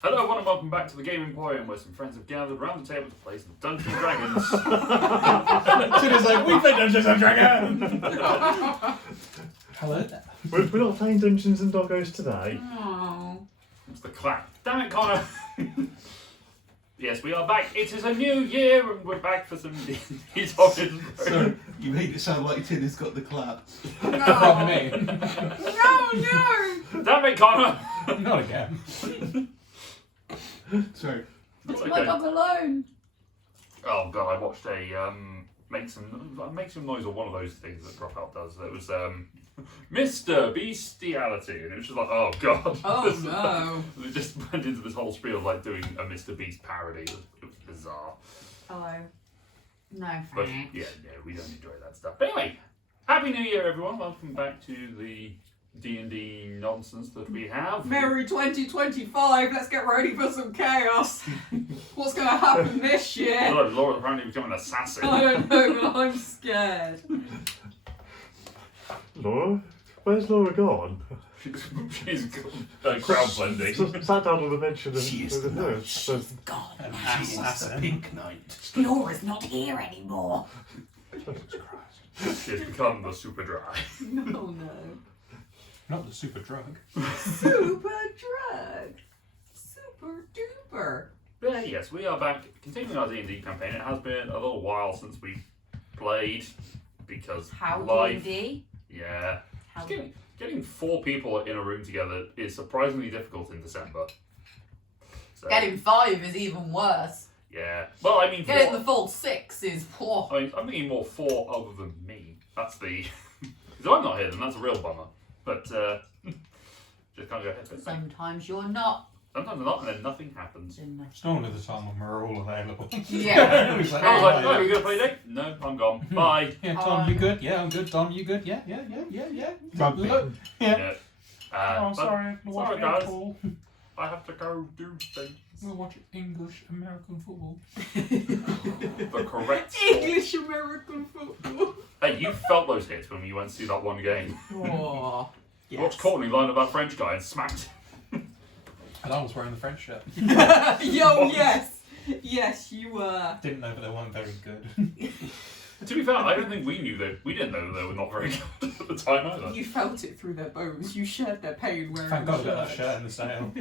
Hello everyone and welcome back to the Game Emporium where some friends have gathered around the table to play some Dungeons and Dragons. It's like, we play Dungeons and Dragons! Hello there. We're not playing Dungeons and Doggos today. Oh. It's the clap. Damn it, Connor! Yes, we are back. It is a new year and we're back for some topics. So, you made it sound like Tin has got the clap. From No. me. No. Damn it, Connor! Not again. Sorry. It's Leave my dog alone. Oh god, I watched a make some noise or one of those things that Dropout does. It was Mr. Bestiality, and it was just like, oh god. Oh no. It just went into this whole spiel of like doing a Mr. Beast parody. It was bizarre. Hello. No But thanks. yeah, no, we don't enjoy that stuff. But anyway, Happy New Year, everyone! Welcome back to the D&D nonsense that we have. Merry 2025. Let's get ready for some chaos. What's going to happen this year? Hello, Laura's apparently become an assassin. I don't know, but I'm scared. Laura? Where's Laura gone? She's crowdfunding. Sat down on the bench and She is the knight. says, God. An She is the assassin. pink knight. Laura's not here anymore. She's become the super dry. No, no. Not the super drug. Super drug. Super duper. Yeah, yes, we are back continuing our D&D campaign. It has been a little while since we played because How life. D&D? Yeah. How Getting 4 people in a room together is surprisingly difficult in December. So, Getting 5 is even worse. yeah. Well, I mean, Getting 4. the full 6 is poor. I mean, I'm thinking more 4 other than me. That's the. If I'm not here, then that's a real bummer. But just can't go ahead. Sometimes you're not. Sometimes not, and then nothing happens. It's normally the time when we're all available. Yeah. It's like, I was like, oh, oh, we gonna play today? No, I'm gone. Bye. yeah, Tom, you good? Yeah, I'm good. Tom, you good? Yeah. Rugby. Look. Yeah. Yeah. Oh, sorry. sorry, guys. I have to go do things. We'll watch English American football. The correct sport. English American football. Hey, you felt those hits when you went to see that one game. Oh. You watched Courtney line up that French guy and smacked. And I was wearing the French shirt. Yo, yes. Yes, you were. Didn't know, but they weren't very good. To be fair, I don't think we knew that. We didn't know that they were not very good at the time either. You felt it through their bones. You shared their pain wearing Thank the God I got that shirt in the sale.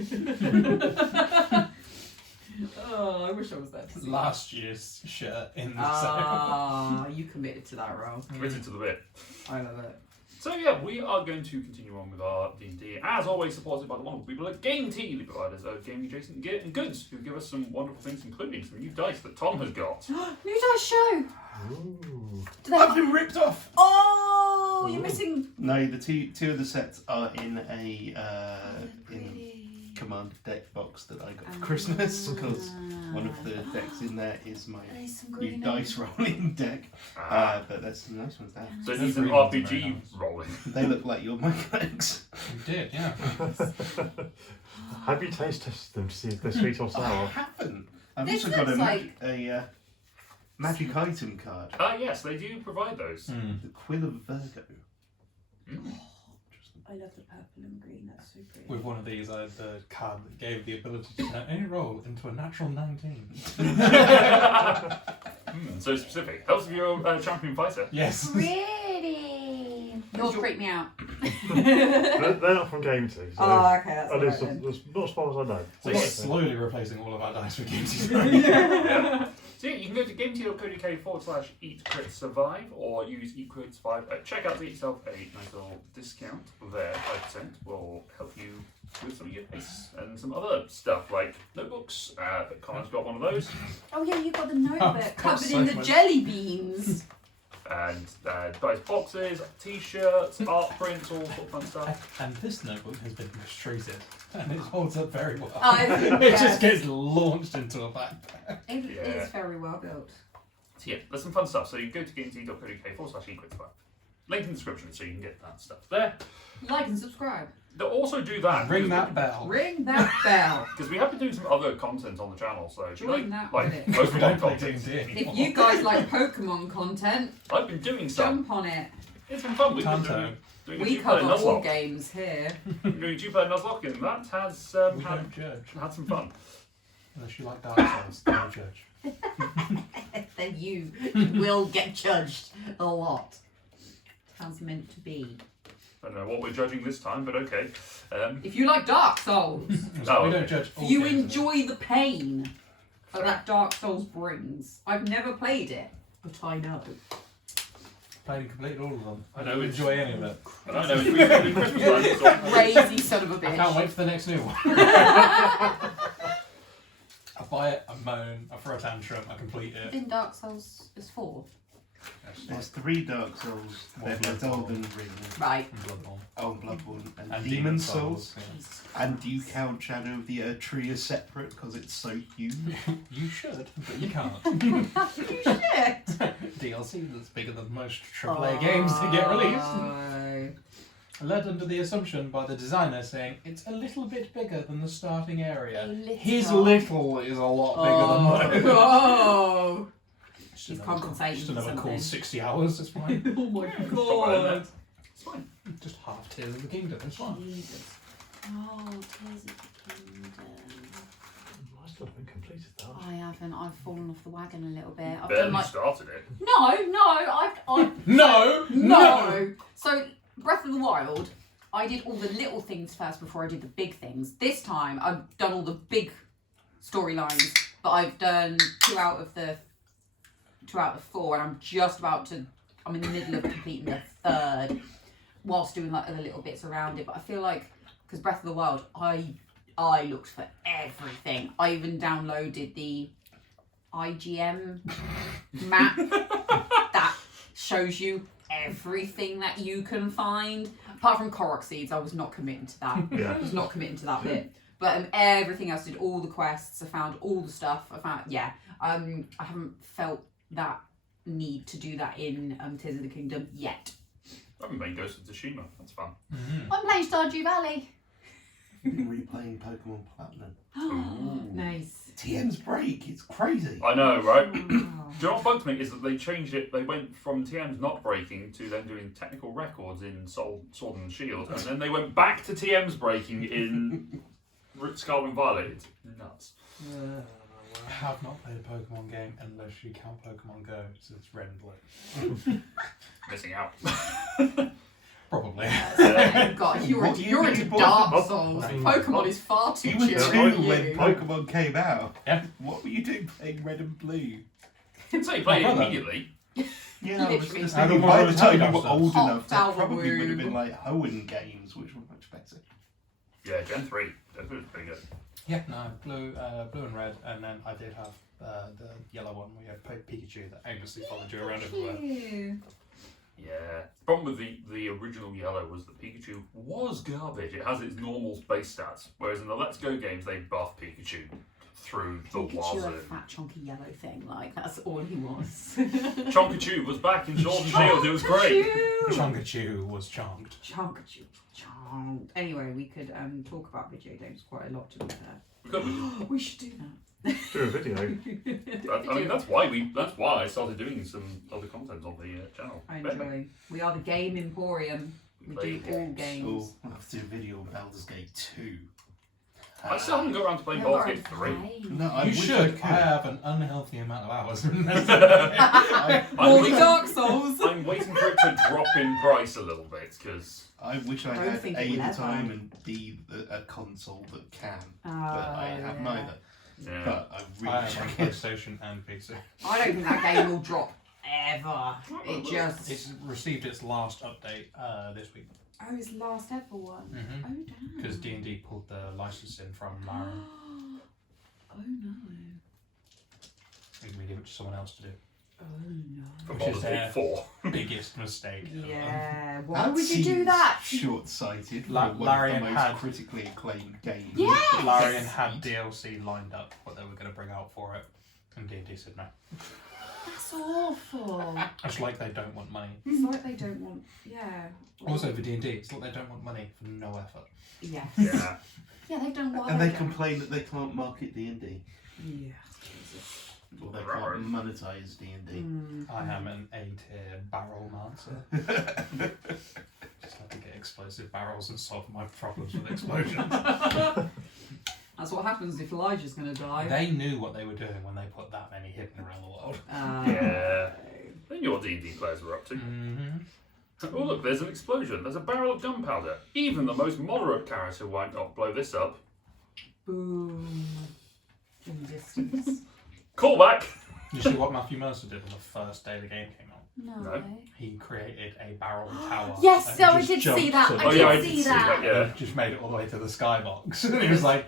Oh, I wish I was there to see Last year's shirt in the sale. Ah, you committed to that role. Committed to the bit. I love it. So yeah, we are going to continue on with our D&D, as always supported by the wonderful people at Game Tea, the providers of gaming adjacent gear and goods, who give us some wonderful things, including some new dice that Tom has got. New dice show. ooh. Do they I've have... been ripped off! Oh, you're missing. No, the two of the sets are in a command deck box that I got for Christmas, because one of the decks in there is my new dice rolling deck. But there's some nice ones there. So it Those needs an green ones are very RPG nice. rolling. They look like your mechanics. You did, yeah. Have you taste tested them to see if they're sweet or I sour? haven't. I've This also got a looks magic item card. Yes, they do provide those. The Quill of Virgo. Mm. I love the purple and green. That's so pretty. With one of these, I had the card that gave the ability to turn any roll into a natural 19. So specific. Helps if you're a champion fighter. Yes. Really? Yours freak me out. They're not from Game Tea, so Okay, that's at least alright then. not as far as I know. So We're yeah. slowly replacing all of our dice with games. Yeah. So yeah, you can go to gametea.co.uk/eat crit survive or use eat crit survive at checkout to get yourself a nice little discount there. 5% will help you with some of your tastes and some other stuff like notebooks. But Connor's got one of those, Oh yeah, you got the notebook I've got covered so in the much. jelly beans. and dice boxes, t-shirts, art prints, all sort of fun stuff. And this notebook has been mistreated, and it holds up very well. I It just gets launched into a backpack. It Yeah. is very well built. So yeah, there's some fun stuff. So you go to gametea.co.uk/eat-crit survive. Link in the description so you can get that stuff there. Like and subscribe. They'll also do that. Ring that bell. Ring that bell. Because we have been doing some other content on the channel, so if you Join like, that like with it. We don't Pokemon play content, D&D anymore. If you guys like Pokemon content, I've been doing some. jump on it. It's been fun. We've been Tanto. doing a We two-player cover all Nuzlocke. games here. Doing a two-player Nuzlocke, and that has We don't judge. had some fun. Unless you like Dark Souls, then we judge. Then you will get judged a lot. How's meant to be. I don't know what we're judging this time, but okay. If you like Dark Souls, Oh, we okay. don't judge. All if you games, enjoy the pain that Dark Souls brings. I've never played it, but I know. Played and completed all of them. I I know don't it's- enjoy any of it. I don't know. It's been Christmas time. So Crazy son of a I can't bitch. wait for the next new one. I buy it, I moan, I throw a tantrum, I complete it. In Dark Souls is 4. There's 3 Dark Souls. One There's Bloodborne. Elden Ring, Right. And Bloodborne. Bloodborne, and And Demon Souls. yeah. And do you count Shadow of the Tree as separate because it's so huge? You should, but you can't. You shit. DLC that's bigger than most AAA games that get released. Oh. Led under the assumption by the designer saying it's a little bit bigger than the starting area. A little. His little is a lot bigger than mine. Oh. Just He's another- compensating Just for another cool something. 60 hours, it's fine. Oh my Probably god. that. It's fine. Just half Tears of the Kingdom, it's fine. Jesus. Oh, Tears of the Kingdom. I still haven't completed that. I haven't. I've fallen off the wagon a little bit. I've Barely done like started it. I've No! So Breath of the Wild, I did all the little things first before I did the big things. This time I've done all the big storylines, but I've done 2 out of the 4, and I'm just about to. I'm in the middle of completing the 3rd, whilst doing like other little bits around it. But I feel like because Breath of the Wild, I looked for everything. I even downloaded the IGM map that shows you everything that you can find. Apart from Korok seeds, I was not committing to that. Yeah. I was not committing to that bit. But everything else, did all the quests. I found all the stuff. I haven't felt that need to do that in Tears of the Kingdom yet. I've been playing Ghost of Tsushima. That's fun. Mm-hmm. I'm playing Stardew Valley. I've been replaying Pokemon Platinum. Ooh. Nice. TM's break, it's crazy. I know, right? Oh. Do you know what bugs me is that they changed it. They went from TM's not breaking to then doing technical records in Sword and Shield, and then they went back to TM's breaking in Scarlet and Violet. It's nuts. I have not played a Pokemon game unless you count Pokemon Go, so it's red and blue. Missing out. Probably. God, you're What into, you you're into mean, Dark what? Souls. I mean, Pokemon is far too You were chill. 2 aren't when you? Pokemon came out. Yeah. What were you doing playing Red and Blue? So you played it My brother. immediately. Yeah, I was Literally. just I don't thinking want by to the tell time you you were stuff. old Hot enough, that probably would have Valve. been like Hoenn games, which were much better. Yeah, Gen 3. Gen 3 was pretty good. Yeah, no, blue and red, and then I did have the yellow one where you had Pikachu that aimlessly followed you around everywhere. Phew. Yeah. The problem with the original Yellow was that Pikachu was garbage. It has its normal base stats, whereas in the Let's Go games they buff Pikachu through the Pikachu, a wazoo. fat chunky yellow thing, like that's all he was. Chonkachu was back in Sword and Shield. It was great. Chonkachu was charmed. Chunkachu, chunk. Anyway, we could talk about video games quite a lot to be fair. We could- We should do that. Do a video. I mean, that's why I started doing some other content on the channel. I enjoy. We are the Game Emporium. We do play all games. games. Oh, I'll have to do a video on Baldur's Gate 2. I still haven't got around to playing No, Baldur's Gate already 3. played. No, I You wish should. I I could. have an unhealthy amount of hours. I, More waiting- than Dark Souls. I'm waiting for it to drop in price a little bit because I wish I I don't had think A, it will the ever. time, and B, a console that can. But I have neither. yeah. But I I really have check a it. PlayStation and PC. I don't think that game will drop ever. It just. It's received its last update this week. Oh, it's the last ever one. Mm-hmm. Oh damn. Because D&D pulled the licensing from Larian. Oh no. And we give it to someone else to do. Oh no. For Which is Baldur's Gate their 4. biggest mistake. Yeah. Why That would you do seems that? Short-sighted. For La- one of Larian the had- most critically acclaimed games. Yes! Larian had DLC lined up, what they were going to bring out for it. And D&D said no. That's awful. It's like they don't want money. It's like they don't want. Yeah. Also for D&D, it's like they don't want money for no effort. Yes. Yeah. Yeah, they've done what? And they complain that they can't market D&D. Yeah. Jesus. Or they can't monetize D&D. I am an A-tier barrel dancer. Just had to get explosive barrels and solve my problems with explosions. That's what happens if Elijah's going to die. They knew what they were doing when they put that many hidden around the world. Yeah. They knew what D&D players were up to. Oh look, there's an explosion. There's a barrel of gunpowder. Even the most moderate character won't not blow this up. Boom. In distance. Callback! You see what Matthew Mercer did on the first day the game came out? No. He created a barrel tower. Yes, and so I just did jumped see that. to I the Oh did yeah, I top. did see see that. that, yeah. He just made it all the way to the skybox. And he was like,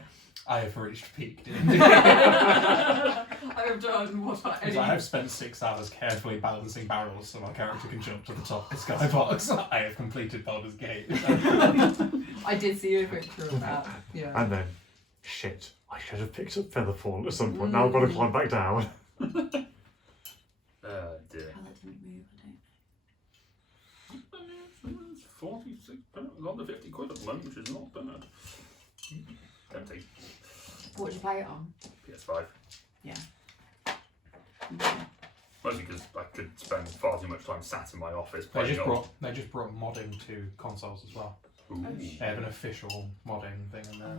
I have reached peak D&D. I have done what I Because I have spent 6 hours carefully balancing barrels so my character can jump to the top of the skybox. I have completed Baldur's Gate. I did see a picture of that. Yeah. And then, shit, I should have picked up Featherfall at some point. Now I've got to climb back down. Dear. How that didn't move, I It's 46 pounds, under 50 quid at the moment, which is not bad. Tempting. What did you play it on? PS5. Yeah. Mostly because I could spend far too much time sat in my office They playing just brought modding to consoles as well. Ooh. They have an official modding thing in there.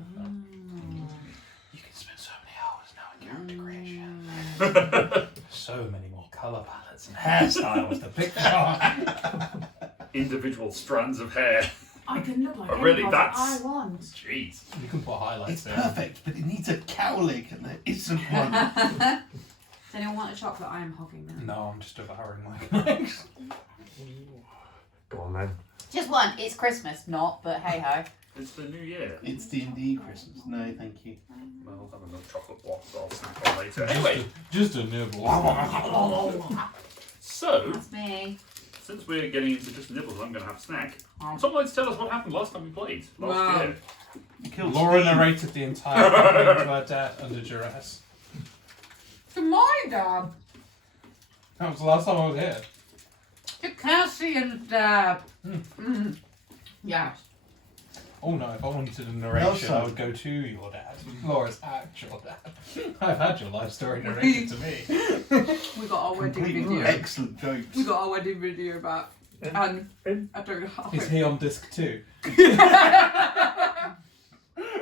You can spend so many hours now in character creation. So many more colour palettes and hairstyles to pick from. Individual strands of hair. I can look like Oh, really? anybody That's- I want. Jeez. You can put highlights It's in. perfect, but it needs a cowlick, and there isn't one. Does anyone want a chocolate? I am hogging them. No, I'm just devouring my legs. Go on then. Just one. It's Christmas, not, but hey ho. It's the new year. It's D&D Christmas. No, thank you. Well, I'll have another chocolate block that I'll snack on later. Anyway, Just a nibble. so, That's me. since we're getting into just nibbles, I'm going to have a snack. Oh. Someone like to tell us what happened last time we played, last Wow. year. You killed Laura Steve. narrated the entire campaign to her dad under duress. To my dad. That was the last time I was here. To Cassian's dad. Yes. Oh no, if I wanted a narration, Also- I would go to your dad. Laura's actual dad. I've had your life story narrated to me. We got our wedding Completely video. excellent jokes. We got our wedding video back. And I don't know how. Is he on disc 2?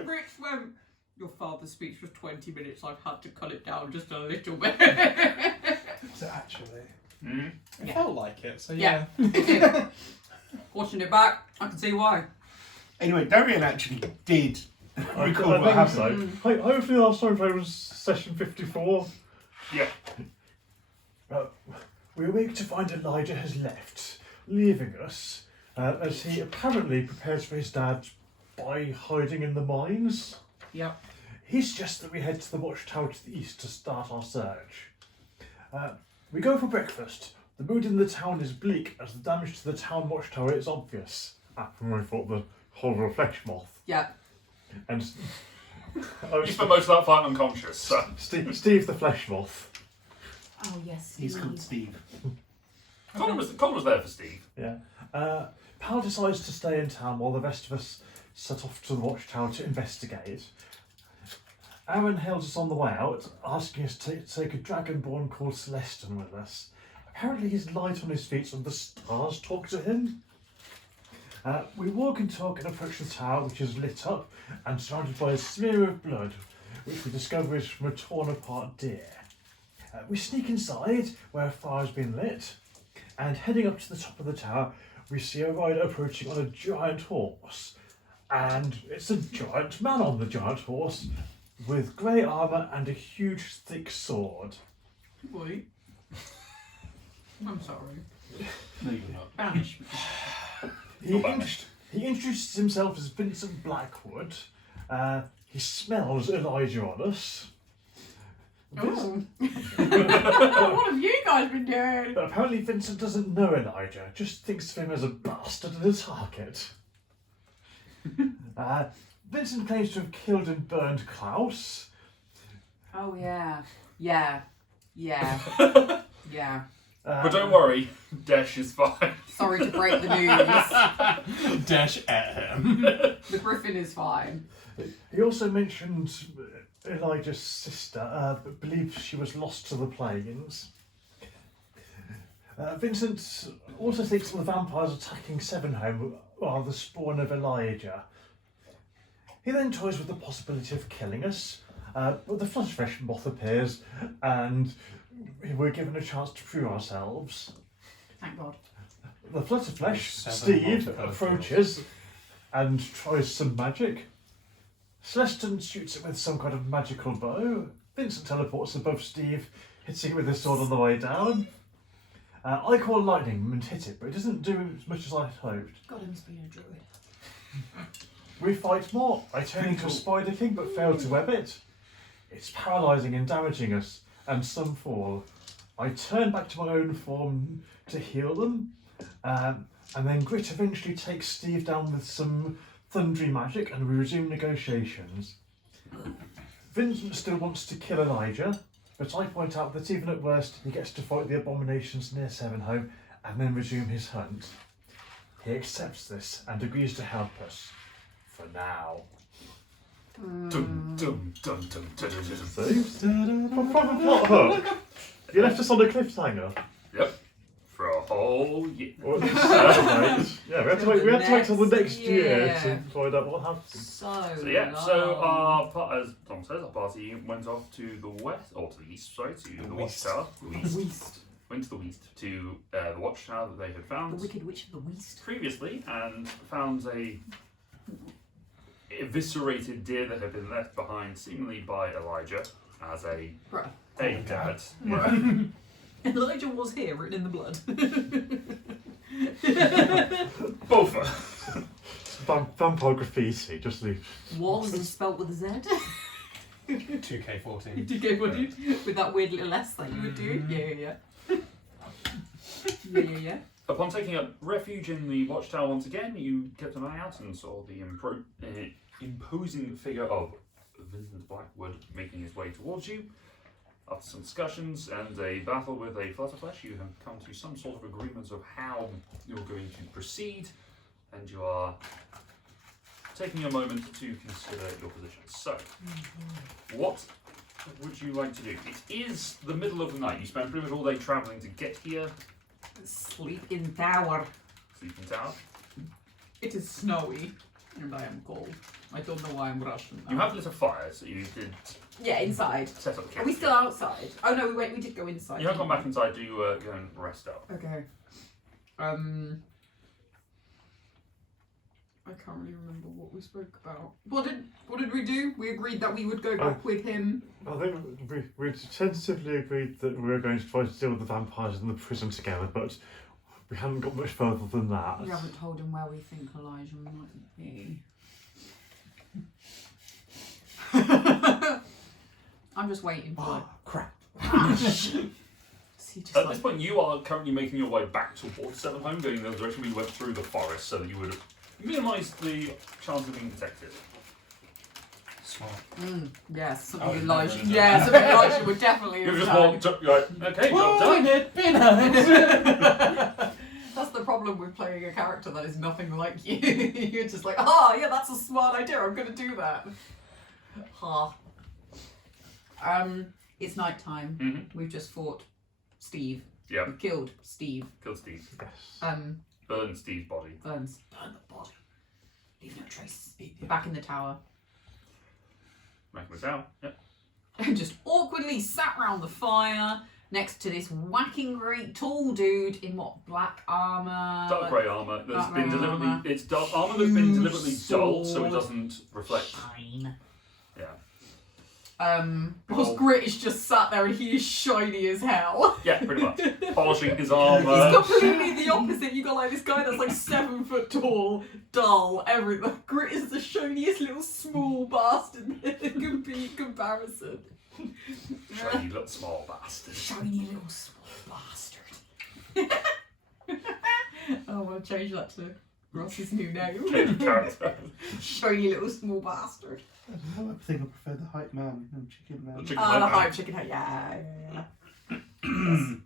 Rich went, your father's speech was 20 minutes, I've had to cut it down just a little bit. Is it actually? Mm. It Yeah. felt like it, so Yeah. yeah. Watching it back, I can see why. Anyway, Darian actually did recall I what think happened. so. Hopefully the last time we played was session 54. Yeah. We awake to find Elijah has left, leaving us, as he apparently prepares for his dad by hiding in the mines. Yep. He suggests that we head to the watchtower to the east to start our search. We go for breakfast. The mood in the town is bleak as the damage to the town watchtower is obvious. When we fought the horrible flesh moth. Yeah. And You spent most of that fight unconscious, so. Steve the flesh moth. Oh, yes. He's called Steve. Colin was there for Steve. Yeah. Pal decides to stay in town while the rest of us set off to the watchtower to investigate. Aaron hails us on the way out, asking us to take a dragonborn called Celestin with us. Apparently he's light on his feet and the stars talk to him. We walk and talk and approach the tower, which is lit up and surrounded by a smear of blood, which we discover is from a torn apart deer. We sneak inside, where a fire has been lit, and heading up to the top of the tower, we see a rider approaching on a giant horse. And it's a giant man on the giant horse, with grey armour and a huge thick sword. Wait. I'm sorry. No, you're not. Banish me. He introduces himself as Vincent Blackwood. He smells Elijah on us. Oh. What have you guys been doing? But apparently Vincent doesn't know Elijah, just thinks of him as a bastard and a target. Vincent claims to have killed and burned Klaus. Oh, yeah. Yeah. Yeah. Yeah. But don't worry, Desh is fine. Sorry to break the news. Dash at him. The griffin is fine. He also mentioned Elijah's sister, believes she was lost to the plains. Vincent also thinks that the vampires attacking Sevenhome are the spawn of Elijah. He then toys with the possibility of killing us, but the Flutterfresh moth appears, and we're given a chance to prove ourselves. Thank God. The Flutterfresh, Seven Steve, moth approaches and tries some magic. Celestin shoots it with some kind of magical bow. Vincent teleports above Steve, hitting it with his sword on the way down. I call lightning and hit it, but it doesn't do as much as I hoped. God, I must be a druid. We fight more. I turn into a Spider King but fail to web it. It's paralysing and damaging us, and some fall. I turn back to my own form to heal them, and then Grit eventually takes Steve down with some thundery magic, and we resume negotiations. Vincent still wants to kill Elijah, but I point out that even at worst, he gets to fight the abominations near Sevenhome and then resume his hunt. He accepts this and agrees to help us. For now. Dum, dum, dum, dum, dum, dum, dum. See? Proper plot hook. You left us on a cliffhanger. Yep. For a whole year. Well, yeah, we have to wait till the next year to find out what happens. So yeah, so our as Tom says, our party went off to the west, or to the east, sorry, to the watchtower. Went to the west to the watchtower that they had found The Wicked Witch of the West. previously, and found a eviscerated deer that had been left behind, seemingly by Elijah, as a Bruh. dad. Elijah was here, written in the blood. Bofa. Vampire graffiti, just leave. Was is spelt with a Z. 2K14. Did you go with that weird little S that you would do? Yeah. Upon taking up refuge in the watchtower once again, you kept an eye out and saw the imposing figure of Vincent Blackwood making his way towards you. After some discussions and a battle with a Flutterflesh, you have come to some sort of agreement of how you're going to proceed, and you are taking a moment to consider your position. So, what would you like to do? It is the middle of the night. You spent pretty much all day travelling to get here. Sleep in tower. Sleeping tower. It is snowy, and I am cold. I don't know why I'm Russian. You have lit a fire, so you did Yeah, inside. set up the Are we still outside? Oh no, we did go inside. You have gone back inside to go and rest up. Okay. I can't really remember what we spoke about. What did we do? We agreed that we would go back with him. I think we tentatively agreed that we were going to try to deal with the vampires in the prison together, but we hadn't got much further than that. We haven't told him where we think Elijah might be. I'm just waiting for it. Crap. At this point, you are currently making your way back towards Sevenhome, going in the direction we went through the forest, so that you would have minimised the chance of being detected. Smart. Yes, something Oh, Elijah. never Yeah, something Elijah would definitely You have just done. walked up, you're like, okay, job done. That's the problem with playing a character that is nothing like you. You're just like, oh yeah, that's a smart idea. I'm gonna do that. Ha. It's night time. Mm-hmm. We've just fought Steve. Yeah. We've killed Steve. Killed Steve. Yes. Burn Steve's body. Burns. Burn the body. Leave no trace. Back in the tower. Back in the tower. Yep. And just awkwardly sat round the fire next to this whacking great tall dude in what, black armour? Dark grey armour that's Dark been grey deliberately. armour. It's dark armour that's been Huge deliberately dull, so it sword. doesn't reflect. Shine. Yeah. Whilst Grit is just sat there and he is shiny as hell. Yeah, pretty much. Polishing his It's armour. completely the opposite. You got like this guy that's like 7 foot tall, dull, everything. Grit is the shiniest little small bastard that can be in comparison. Shiny little small bastard. Shiny little small bastard. Oh, I'll change that to Ross's new name. Change character. Shiny little small bastard. I think I prefer the hype man and chicken man. The chicken The man. hype chicken head. Yeah. Yes.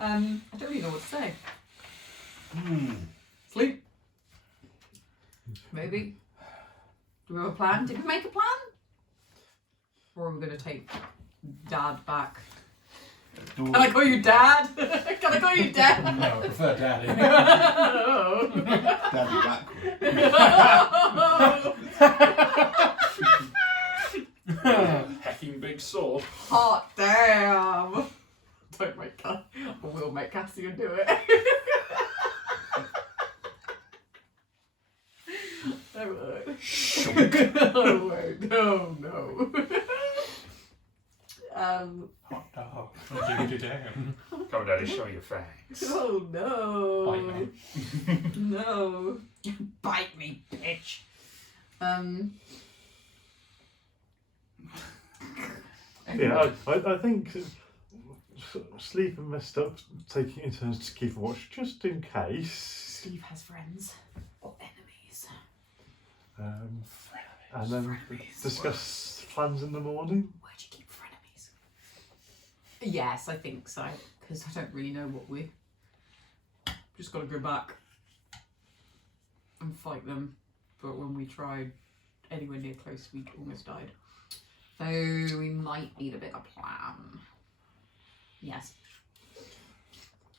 I don't really know what to say. Sleep. Maybe. Do we have a plan? Did we make a plan? Or are we going to take Dad back? Door- Can I call you Dad? Can I call you Dad? No, I prefer Daddy. Daddy backward. Hecking big sword. Hot damn! Don't make Cass. I will make Cassian do it. I won't. I won't. No. Hot dog. Damn. Come on, Daddy, show me your fangs. Oh no. Bite me. No. Bite me, bitch. Yeah, I think Sleep and messed up taking it in turns to keep a watch just in case. Steve has friends or enemies. And then discuss plans in the morning. Where'd you keep frenemies? Yes, I think so. Because I don't really know what we. Just got to go back and fight them. But when we tried anywhere near close, we almost died. So we might need a bit of plan. Yes.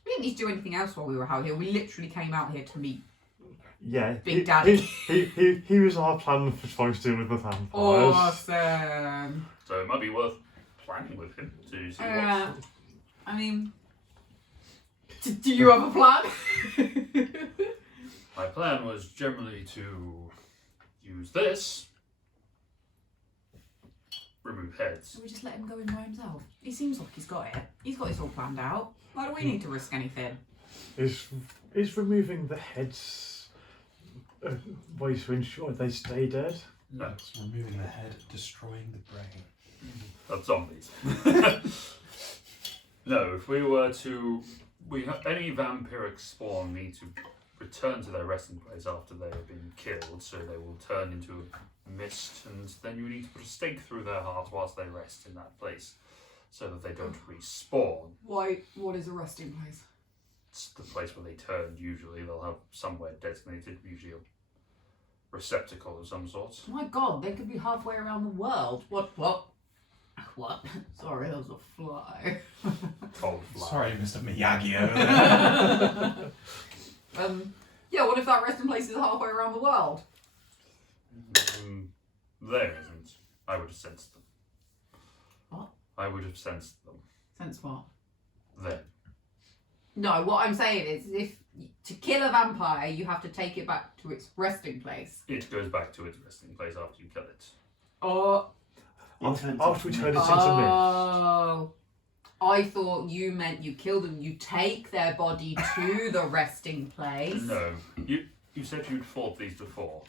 We didn't need to do anything else while we were out here. We literally came out here to meet. Yeah, Big Daddy. He was our plan for trying to deal with the vampires. Awesome. So it might be worth planning with him to see I what. mean, do you have a plan? My plan was generally to use this, remove heads. Should we just let him go in by himself? He seems like he's got it. He's got it all planned out. Why do we need to risk anything? Is removing the heads a way to ensure they stay dead? No, It's removing the head, destroying the brain. of zombies. No, if we were to, any vampiric spawn need to return to their resting place after they have been killed, so they will turn into a mist, and then you need to put a stake through their heart whilst they rest in that place, so that they don't respawn. Why? What is a resting place? It's the place where they turn. Usually, they'll have somewhere designated, usually a receptacle of some sort. My God, they could be halfway around the world. What? Sorry, that was a fly. Cold fly. Sorry, Mr. Miyagi over there. Yeah. What if that resting place is halfway around the world? There isn't. I would have sensed them. What? I would have sensed them. Sense what? Then. No, what I'm saying is, if to kill a vampire, you have to take it back to its resting place. It goes back to its resting place after you kill it. Or After we turn it into mist. oh, I thought you meant you kill them. You take their body to the resting place. No. You said you'd fought these before.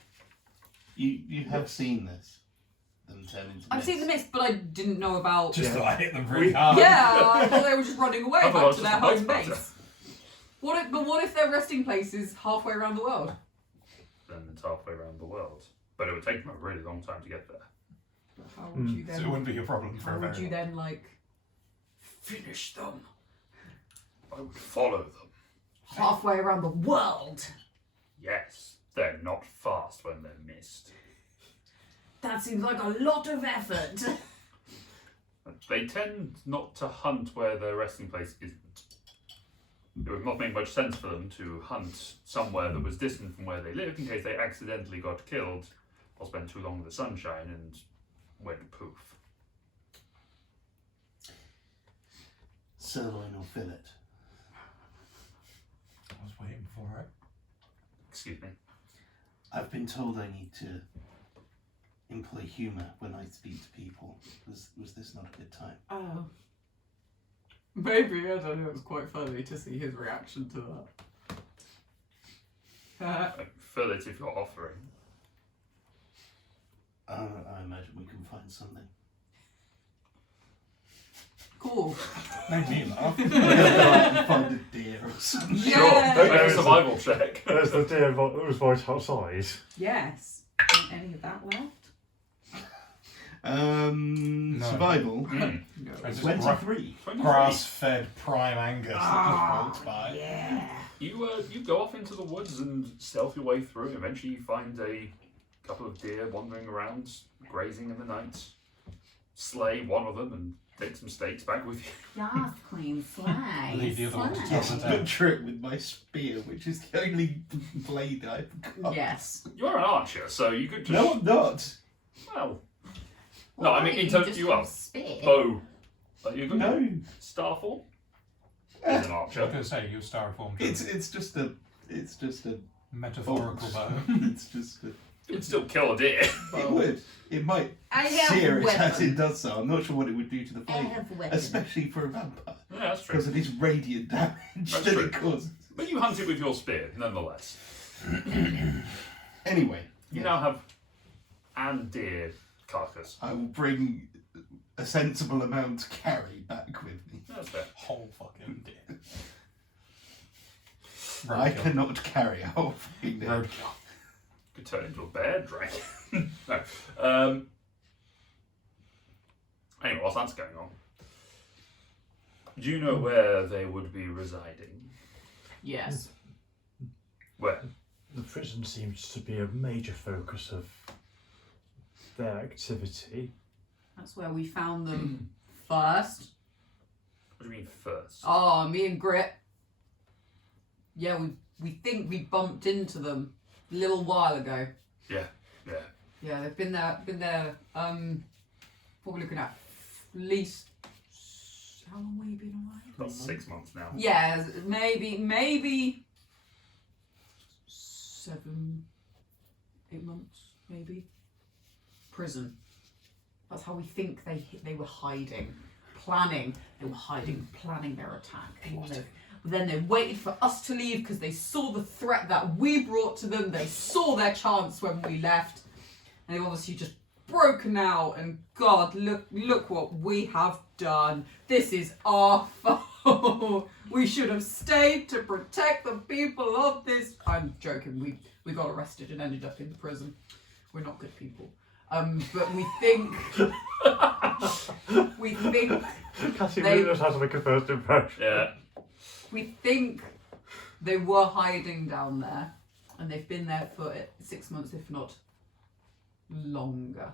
You have seen this. Them turn into I've seen the mist, but I didn't know about. Just Yeah. thought I hit them really hard. Yeah, I thought they were just running away back Otherwise to it's their a home butter. base. What if their resting place is halfway around the world? Then it's halfway around the world. But it would take them a really long time to get there. How would you So then? it wouldn't be a problem for How a would very you long then like Finish them. I would follow them. halfway around the world? Yes. They're not fast when they're missed. That seems like a lot of effort. They tend not to hunt where their resting place isn't. It would not make much sense for them to hunt somewhere that was distant from where they lived in case they accidentally got killed or spent too long in the sunshine and went poof. sirloin or fillet. I was waiting for it. Excuse me. I've been told I need to employ humour when I speak to people. Was this not a good time? Oh. Maybe, I don't know, it was quite funny to see his reaction to that. Fill it if you're offering. I imagine we can find something. Cool. Made me laugh. Find a deer or something. Sure. Yeah. Make a There is- survival check. There's the deer that was right outside. Yes. Any of that left? No. Survival. Mm. No. It's just 23. 23. grass-fed prime Angus that Ah, just walks by. yeah. You go off into the woods and stealth your way through. Eventually, you find a couple of deer wandering around, grazing in the night. slay one of them and take some steaks back with you. Yes, Queen, slay. Leave the other one to slay. toss Yes, it out. butcher it with my spear, which is the only blade I've got. Yes. You're an archer, so you could just. No, I'm not. Well. No, I mean, in terms of you are. Spear. Bow. Like you're good. No. Starfall? Is an I was archer. going to say, you're styrofoam. It's just a Metaphorical bow. It's just a. It'd still kill a deer. It would. It might I have sear a it as weapon. it does so. I'm not sure what it would do to the I flame, have a weapon. especially for a vampire, Yeah, that's true. because of its radiant damage That's that true. it causes. But you hunt it with your spear, nonetheless. Anyway, You yeah, now have an deer carcass. I will bring a sensible amount to carry back with me. That's fair. Whole fucking deer. I Roadkill. cannot carry a whole fucking day. Roadkill. Could turn into a bear dragon. No. Anyway, whilst that's going on, do you know where they would be residing? Yes. Where? The prison seems to be a major focus of their activity. That's where we found them first. What do you mean first? Oh, me and Grit. Yeah, we think we bumped into them a little while ago. Yeah. Yeah, they've been there, what we're looking at least, how long have you been away? About 6 months now. Yeah, maybe 7, 8 months, maybe. Prison. That's how we think they were hiding, planning. They were hiding, planning their attack. Then they waited for us to leave because they saw the threat that we brought to them. They saw their chance when we left, and they've obviously just broken out. And God, look what we have done. This is our fault. We should have stayed to protect the people of this. I'm joking. We got arrested and ended up in the prison. We're not good people. But we think Cassie They- really knows how to make a first impression. Yeah. we think they were hiding down there, and they've been there for 6 months, if not longer.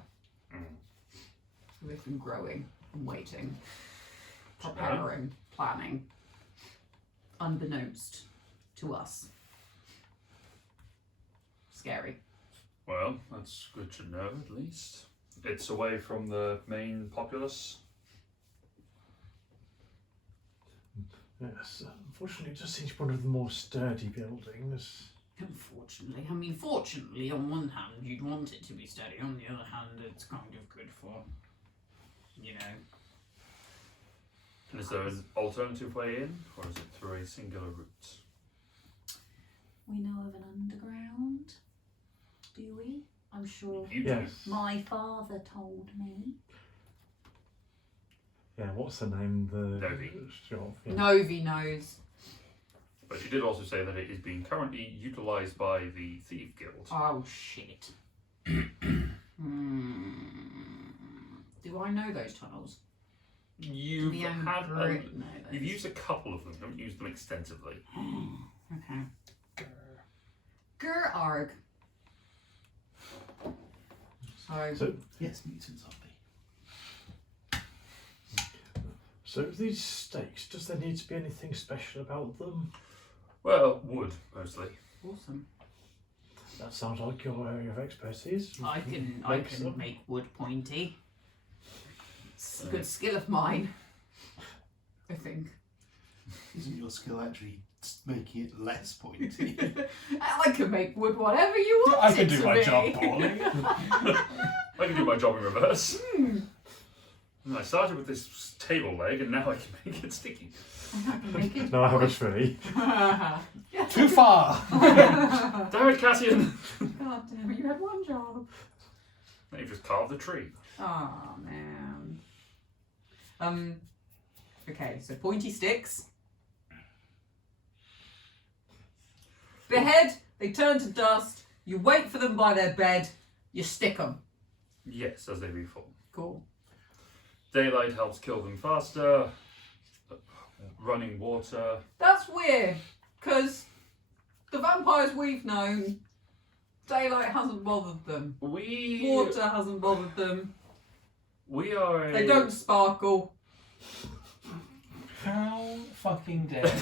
So they've been growing and waiting, preparing, planning, unbeknownst to us. Scary. Well, that's good to know at least. It's away from the main populace. Yes, unfortunately, it just seems to be one of the more sturdy buildings. Unfortunately. I mean, fortunately, on one hand, you'd want it to be steady. On the other hand, it's kind of good for, you know. And is there an alternative way in, or is it through a singular route? We know of an underground, do we? I'm sure You Yes. my father told me. Yeah, what's the name? The Novi. shop. Yeah. Novi knows. But you did also say that it is being currently utilised by the Thief Guild. Oh, shit. Do I know those tunnels? You've The had Grit know those. you've used a couple of them, haven't used them extensively. Okay. Gur-arg. So, Yes, mutant zombie. so these stakes, does there need to be anything special about them? Well, wood mostly. Awesome. That sounds like your area of expertise. I can them. make wood pointy. It's a good skill of mine, I think. Isn't your skill actually making it less pointy? I can make wood whatever you want I can it do to my be. job poorly. I can do my job in reverse. And I started with this table leg, and now I can make it sticky. I can make it. Now I have a tree. Yeah. Too far. Damn it, Cassian! God damn it, you had one job. Now you've just carved the tree. Oh man. Okay, so pointy sticks. Behead, they turn to dust, you wait for them by their bed, you stick them. Yes, as they reform. Cool. Daylight helps kill them faster. Running water. That's weird, because the vampires we've known, daylight hasn't bothered them. Water hasn't bothered them. We are a... They don't sparkle. How fucking dare you?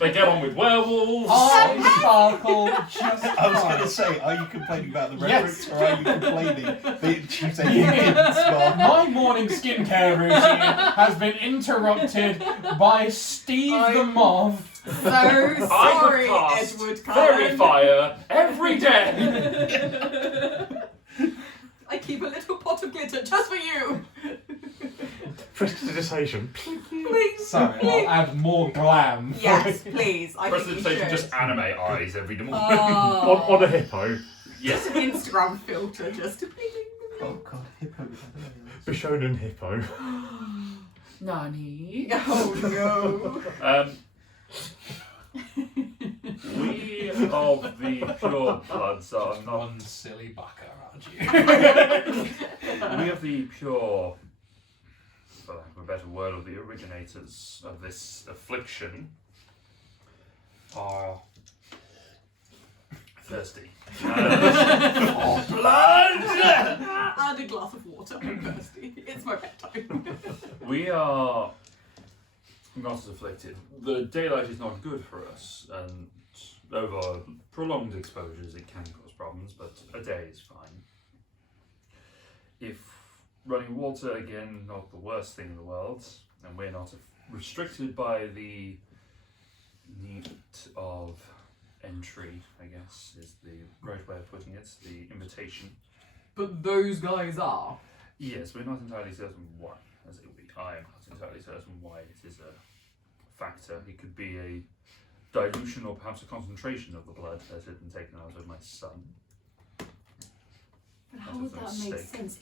They get on with werewolves. I sparkle just I was going to fine. say, are you complaining about the Yes. reference, or are you complaining that you say you didn't sparkle? My morning skincare routine has been interrupted by Steve the Moth. So sorry, I cast Edward fairy Cullen. fire every day. I keep a little pot of glitter just for you. Prestidigitation. Please. Sorry, I'll add more glam. Yes, please. I think you Presentation should. just anime eyes every morning. Oh. On a hippo. Yes. An Instagram filter just to bling, bling, Oh god, hippo. Bishonen hippo. Nani? bling. Oh no. We of the pure bloods are not. One silly bucker, aren't you? We of the pure, for lack of a better word, of the originators of this affliction are thirsty. For blood! And a glass of water. I'm thirsty. It's my bedtime. We are not as afflicted. The daylight is not good for us, and over prolonged exposures it can cause problems, but a day is fine. If running water, again, not the worst thing in the world, and we're not restricted by the need of entry, I guess, is the right way of putting it, the invitation. But those guys are. Yes, we're not entirely certain why, as it would be. I am not entirely certain why it is a factor. It could be a dilution or perhaps a concentration of the blood that had been taken out of my son. But how That would is a that make mistake. sense?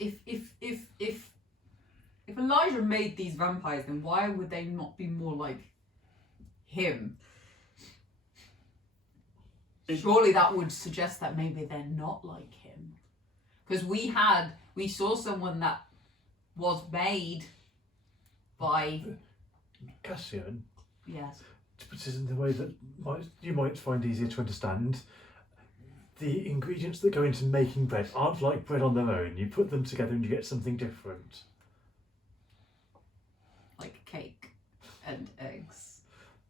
If Elijah made these vampires, then why would they not be more like him? Surely that would suggest that maybe they're not like him. Because we saw someone that was made by Cassian, yes. to put it in the way that you might find easier to understand, the ingredients that go into making bread aren't like bread on their own. You put them together and you get something different. Like cake and eggs.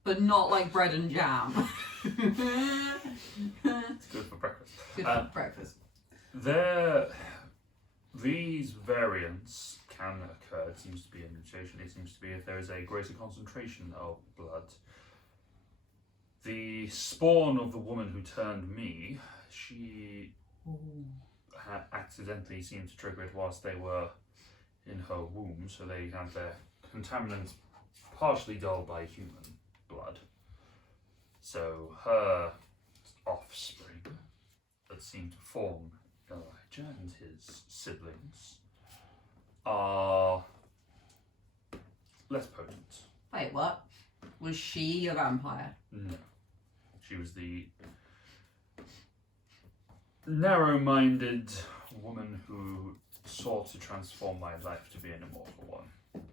But not like bread and jam. It's good for breakfast. Good for breakfast. These variants can occur. It seems to be a mutation. It seems to be if there is a greater concentration of blood. The spawn of the woman who turned me, she had accidentally seemed to trigger it whilst they were in her womb, so they had their contaminant partially dulled by human blood. So her offspring that seemed to form Elijah and his siblings are less potent. Wait, what? Was she a vampire? No. She was the narrow-minded woman who sought to transform my life to be an immortal one.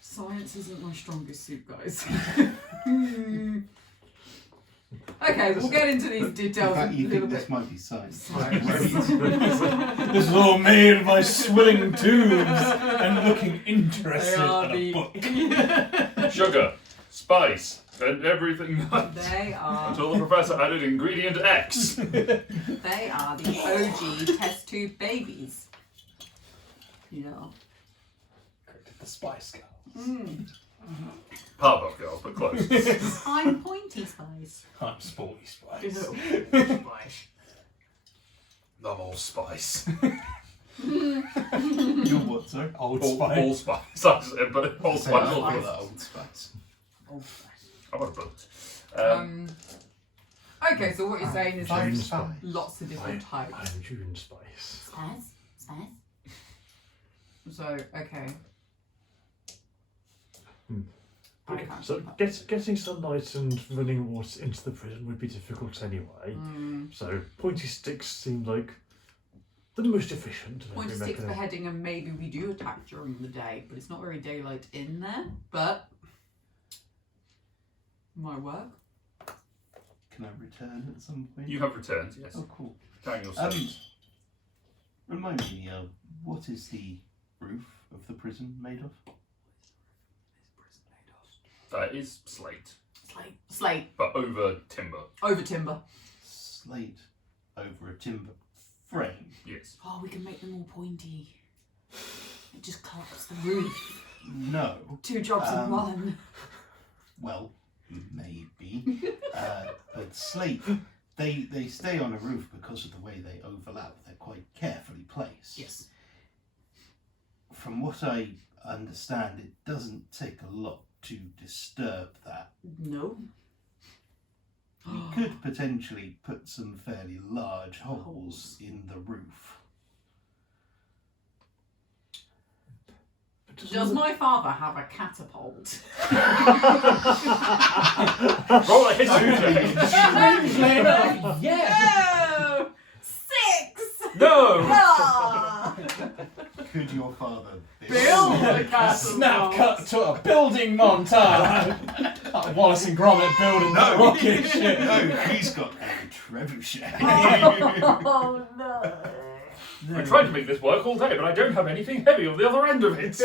Science isn't my strongest suit, guys. Okay, we'll get into these In details fact, a you little think bit. this might be science. This is all made by swilling tubes and looking interested They are in a book. Sugar, spice, and everything else. They are. Until the professor added ingredient X. They are the OG test tube babies. Yeah. Created the Spice Girls. Powerpuff Girls, but close. I'm Pointy Spice. I'm Sporty Spice. Love all spice. You're what, sorry? Old All Spice. spice. I said, but all Say spice. that All for spice. that old spice. I want a boat. Okay, so what you're saying is June there's Spice. lots of different types. I'm June Spice. Spice? So, okay. I can't So keep up. getting sunlight and running water into the prison would be difficult anyway. So pointy sticks seem like the most efficient. of Pointy every sticks for mechanism. heading, and maybe we do attack during the day, but it's not very daylight in there. But My work. Can I return at some point? You have returned, yes. Oh, cool. Carrying your stones. Remind me, what is the roof of the prison made of? Is slate, Slate. but over timber. Over timber. Slate over a timber frame. Yes. Oh, we can make them all pointy. It just clogs the roof. No. 2 jobs in one. Well, maybe. But slate, they stay on a roof because of the way they overlap. They're quite carefully placed. Yes. From what I understand, it doesn't take a lot to disturb that. No. We could potentially put some fairly large holes in the roof. Does my father have a catapult? Roll a history check. Yeah. 6. No! Ah. Could your father Build a catapult. Snap cut to a building montage. Like Wallace and Gromit building the rocket ship. No, he's got a trebuchet. Oh no. I tried to make this work all day, but I don't have anything heavy on the other end of it.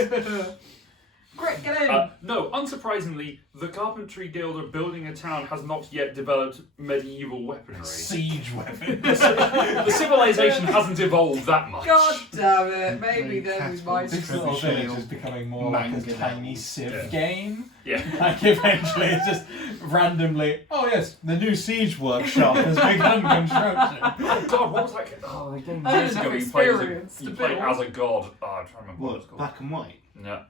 Quick, get in. No, unsurprisingly, the Carpentry Guild of building a town has not yet developed medieval weaponry. Siege weapon. The civilization hasn't evolved that much. God damn it. Maybe then we might. This little village is becoming more like a tiny Civ game. Yeah. Like eventually it's just randomly, oh yes, the new siege workshop has begun construction. Oh God, what was that? Oh, the game I years don't ago have you played experience you to played build. as a god. Oh, I'm trying to remember what it's What, called. black and white? No.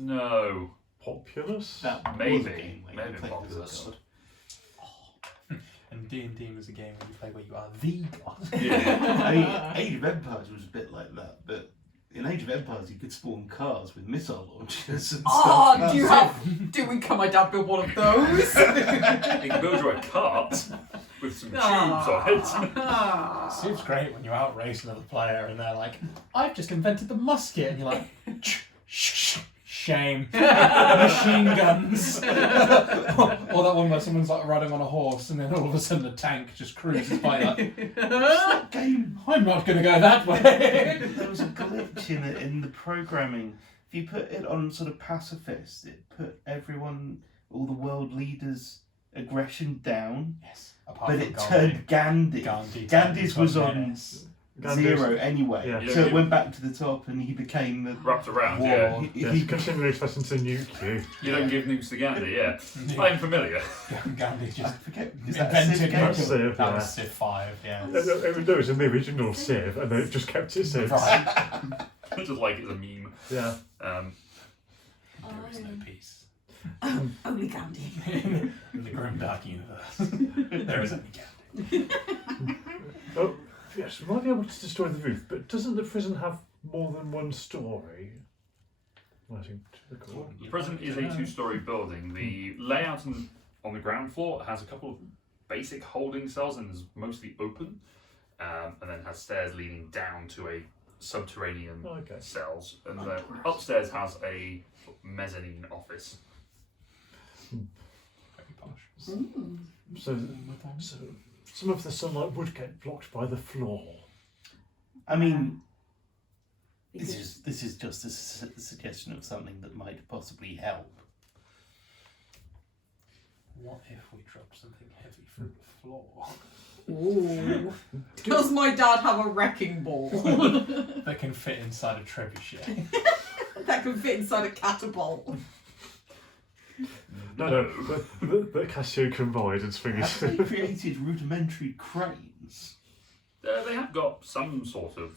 No. Populous? That was a Maybe. game where Maybe you played as a Populous. god. And D&D was a game where you play where you are the god. Yeah. I mean, Age of Empires was a bit like that, but in Age of Empires you could spawn cars with missile launchers and Oh, stuff. can my dad build one of those? You can build you a cart with some tubes on it. Civ's great when you outrace another player and they're like, I've just invented the musket, and you're like, shame. Machine guns. Or that one where someone's like riding on a horse and then all of a sudden a tank just cruises by like, That game, I'm not going to go that way. there was a glitch in the programming. If you put it on sort of pacifist, it put everyone, all the world leaders' aggression down, Yes. Apart but from it Gandhi. turned Gandhi. Gandhi's Gandhi's was got on menace. Gandhi's- 0 anyway, Yeah. so it went back to the top and he became the Wrapped around, war. yeah. Yes, continually threatening to nuke you. You don't give nukes to Gandhi, yeah. Yeah. I'm familiar. Gandhi I just forget, is that a invented Civ game? That's Civ, That yeah. was Civ 5, yeah. It was in the original Civ, and then it just kept it Civ. Right. Just like it's a meme. Yeah. There is no peace. Only Gandhi. In the grimdark universe, there is only Gandhi. Oh, yes, we might be able to destroy the roof, but doesn't the prison have more than one story? I think typical. The prison is a 2-story building. The layout on the ground floor has a couple of basic holding cells and is mostly open, and then has stairs leading down to a subterranean Okay. cells. And then upstairs has a mezzanine office. Very posh. So some of the sunlight would get blocked by the floor. I mean, this is just a suggestion of something that might possibly help. What if we drop something heavy from the floor Ooh. Does my dad have a wrecking ball that can fit inside a trebuchet? that can fit inside a catapult? No, but Cassio can ride and swing his. Have they created rudimentary cranes? They have got some sort of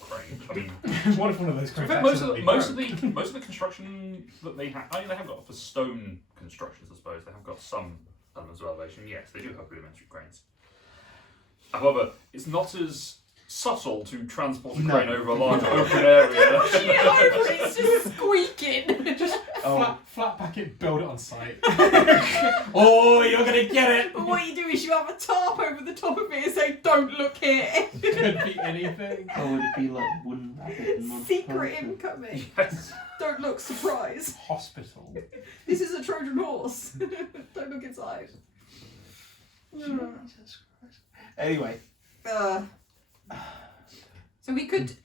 crane. I mean, What if one of those cranes most of accidentally broke? the construction that they have, I mean, they have got for stone constructions, I suppose. They have got some elements of elevation. Yes, they do have rudimentary cranes. However, it's not as subtle to transport a No. crane over a large open area. It's just squeaking. Flat back hack it, build it on site. Oh, you're gonna get it! But what you do is you have a tarp over the top of it and say, "Don't look here." Could be anything. Or would it be like wooden rabbit and Monty Secret Python? incoming. Yes. Don't look, surprise. Hospital. This is a Trojan horse. Don't look inside. Jesus Christ. Anyway, So we could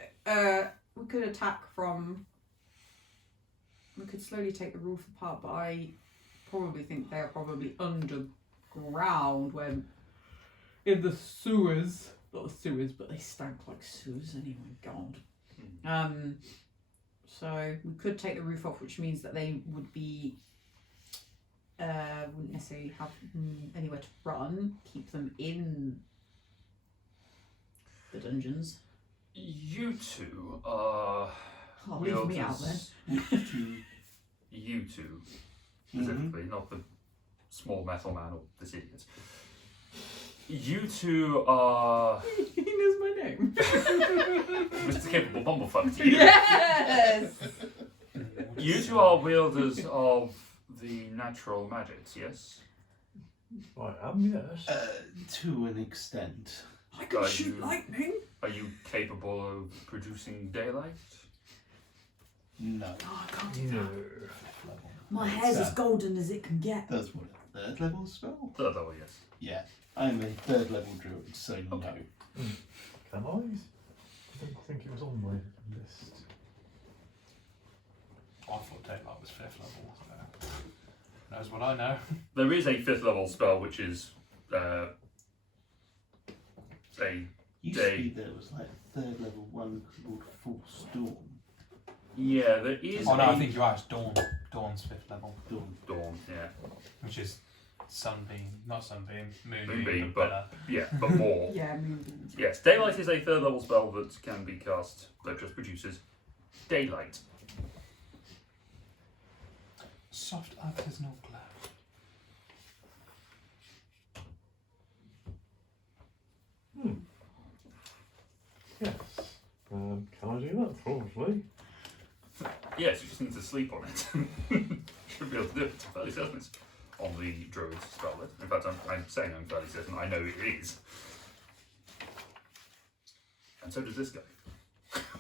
attack from. We could slowly take the roof apart, but I probably think they're probably underground, when in the sewers. Not the sewers, but they stank like sewers anyway. God. So we could take the roof off, which means that they would be. Wouldn't necessarily have anywhere to run. Keep them in the dungeons. You two are. Oh, leave me out then. You two, specifically, not the small metal man or this idiot. You two are. He knows my name. Mr. Capable Bumblefuck to you. Yes! You two are wielders of the natural magics, yes? I am, yes. to an extent. I can Are shoot you- lightning. Are you capable of producing daylight? No. Oh, I can't do No. that. My hair's as golden as it can get. That's what a third level spell? Third level, yes. Yeah. I'm a third level druid, so Okay. no. Can I? I don't think it was on my list. I thought daylight was 5th level. So. Knows what I know. There is a 5th level spell which is a Used Day. to be there was like a third level one called Full Storm. yeah, there is Oh no, a I think you're right. It's Dawn. Dawn's 5th level, Dawn, yeah. which is Sunbeam, not Sunbeam, Moonbeam, but but yeah, but more. Yeah, moonbeams. Yes, daylight is a 3rd level spell that can be cast that just produces daylight. soft artisanal glow. Yes. Can I do that? Probably. Yes, you just need to sleep on it. Should be able to do it. It's fairly certain it's on the druid's spell list. In fact, I'm saying I'm fairly certain. I know it is. And so does this guy.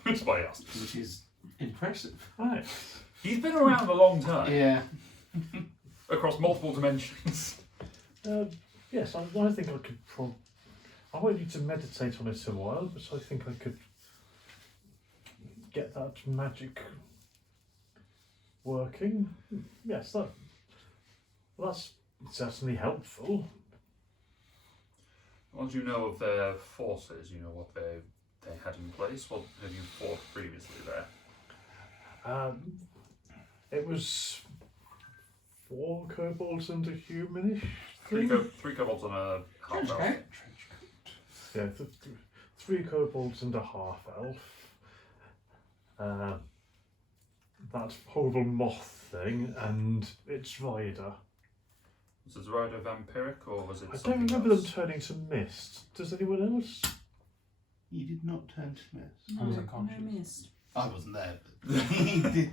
That's why I asked. Which is impressive. Right. He's been around a long time, Yeah. across multiple dimensions. Yes, I think I could probably. I won't need to meditate on it a while, but I think I could get that magic working. Yes, that's certainly helpful. Once you know of their forces, you know what they had in place. What have you fought previously there? It was 4 kobolds and a humanish. Three kobolds on a half elf. Okay. Yeah, 3 kobolds and a half elf. That horrible moth thing and its rider. Was the rider vampiric or was it I don't something remember them else? turning to mist. Does anyone else? He did not turn to mist. I was unconscious. No mist. I wasn't there, but he did.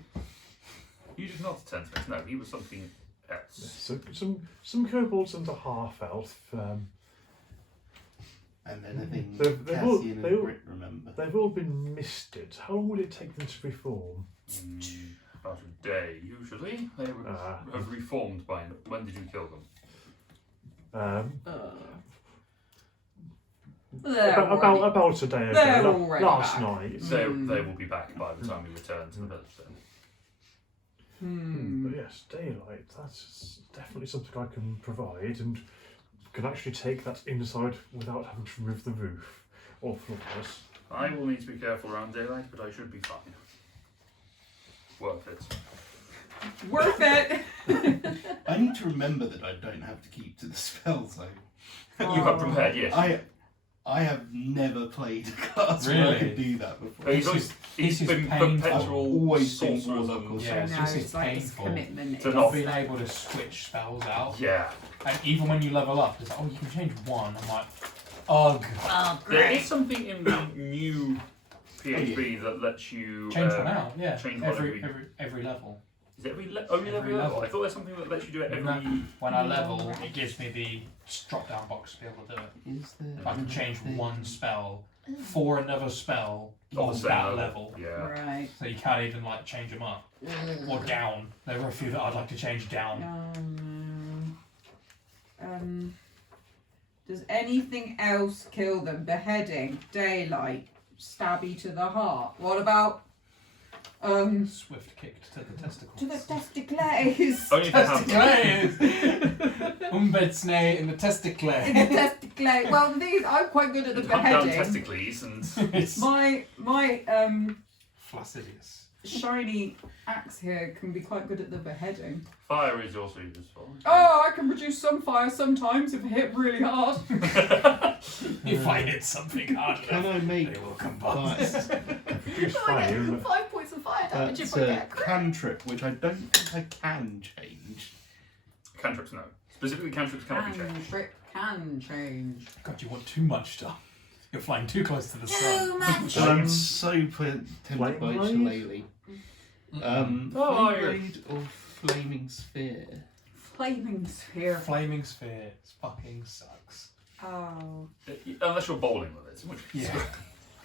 You did not attend to this. No, he was something else. So some kobolds and a half elf. And anything They've all- Cassian they and all- Brit remember. They've all been misted. How long would it take them to reform? About a day, usually. They would have reformed by now. When did you kill them? About a day They're ago. already Last back. night. They will be back by the time we return to the village then. But yes, daylight. That's definitely something I can provide, and can actually take that inside without having to remove the roof or floors. I will need to be careful around daylight, but I should be fine. Worth it. Worth it! I need to remember that I don't have to keep to the spells though. You have prepared, yes. I have never played a class where I Really? could do that before. He's This he's is been painful. perpetual I've always been sorcerers warlock or and Yeah, No, this is it's like it's painful. commitment. To It's not Being able to switch spells out. yeah. And even when you level up, it's like, oh, you can change one. I'm like, ugh. Oh, There great. is something in the new PHB that lets you Change one out, yeah. change one Every level. Is it only Every every level? I thought there's something that lets you do it every. No, when I level, it gives me the drop-down box to be able to do it. Is there? I can change one spell for another spell Of the on same that level. Yeah. Right. So you can't even like change them up or down. There are a few that I'd like to change down. Does anything else kill them? Beheading, daylight, stabby to the heart. What about Swift kicked to the testicles. to the testicles? Only if they have them. Testicles! Umbetsney in the testicle. In the testicles. Well, the thing is, I'm quite good at the You hunt down beheading. testicles and. It's My Flacidius. shiny axe here can be quite good at the beheading. Fire is also useful. Oh, I can produce some fire sometimes if I hit really hard. If I hit something hard Can enough, I make they will combust. Produce I get flame. 5 points of fire damage That's if I a get a crit. cantrip, which I don't think I can change. Cantrips, no. Specifically, cantrips cannot be changed. Cantrip can change. God, you want too much stuff. You're flying too close to the sun. much. And I'm so tempted by Flame Shillelagh. Oh, Flame yeah. blade or flaming sphere? Flaming sphere. Flaming sphere fucking sucks. Oh. Unless you're bowling with it. In which case, Yeah.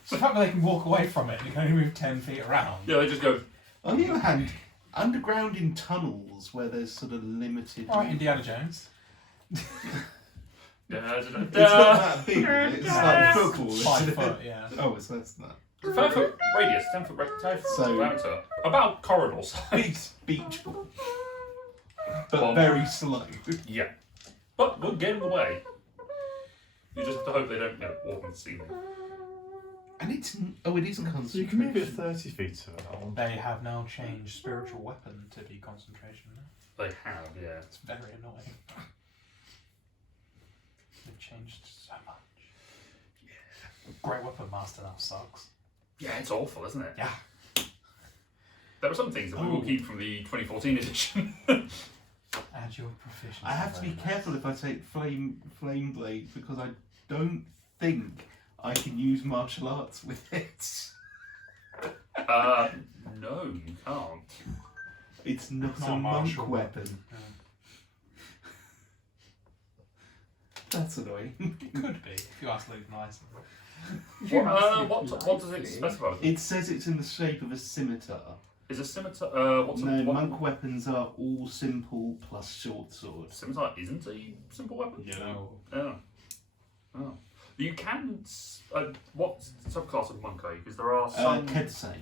So the fact that they can walk away from it and you can only move 10 feet around. yeah, they just go. On the other hand, underground in tunnels where there's sort of limited. Alright, Indiana Jones. Da, da, It's da, not da. that big. It's like football. 5 isn't foot, it? yeah. Oh, it's less than that. 5 foot radius, 10 foot So- diameter. About corridor size. Beach ball. But Well- very slow. Yeah. But we'll get in the way. You just have to hope they don't walk on the ceiling. And it's. Oh, it isn't So concentration. you can move it 30 feet to an hour. They have now changed spiritual weapon to be concentration. They have, yeah. It's very annoying. They've changed so much. Yeah. Great Weapon Master now sucks. Yeah, it's awful, isn't it? Yeah. There are some things that we will Oh. keep from the 2014 edition. Add your proficiency. I have to be bonus. careful if I take flame blade because I don't think I can use martial arts with it. No, you can't. It's not Not a a monk martial weapon. Yeah. That's annoying. It could be, if you ask Luke nicely. What does it specify? It says it's in the shape of a scimitar. Is a scimitar? What's No, a what? monk weapons are all simple plus short sword. Scimitar isn't a simple weapon. No. Oh. Oh. You can. What subclass of monk are you? Because there are some. Kensei.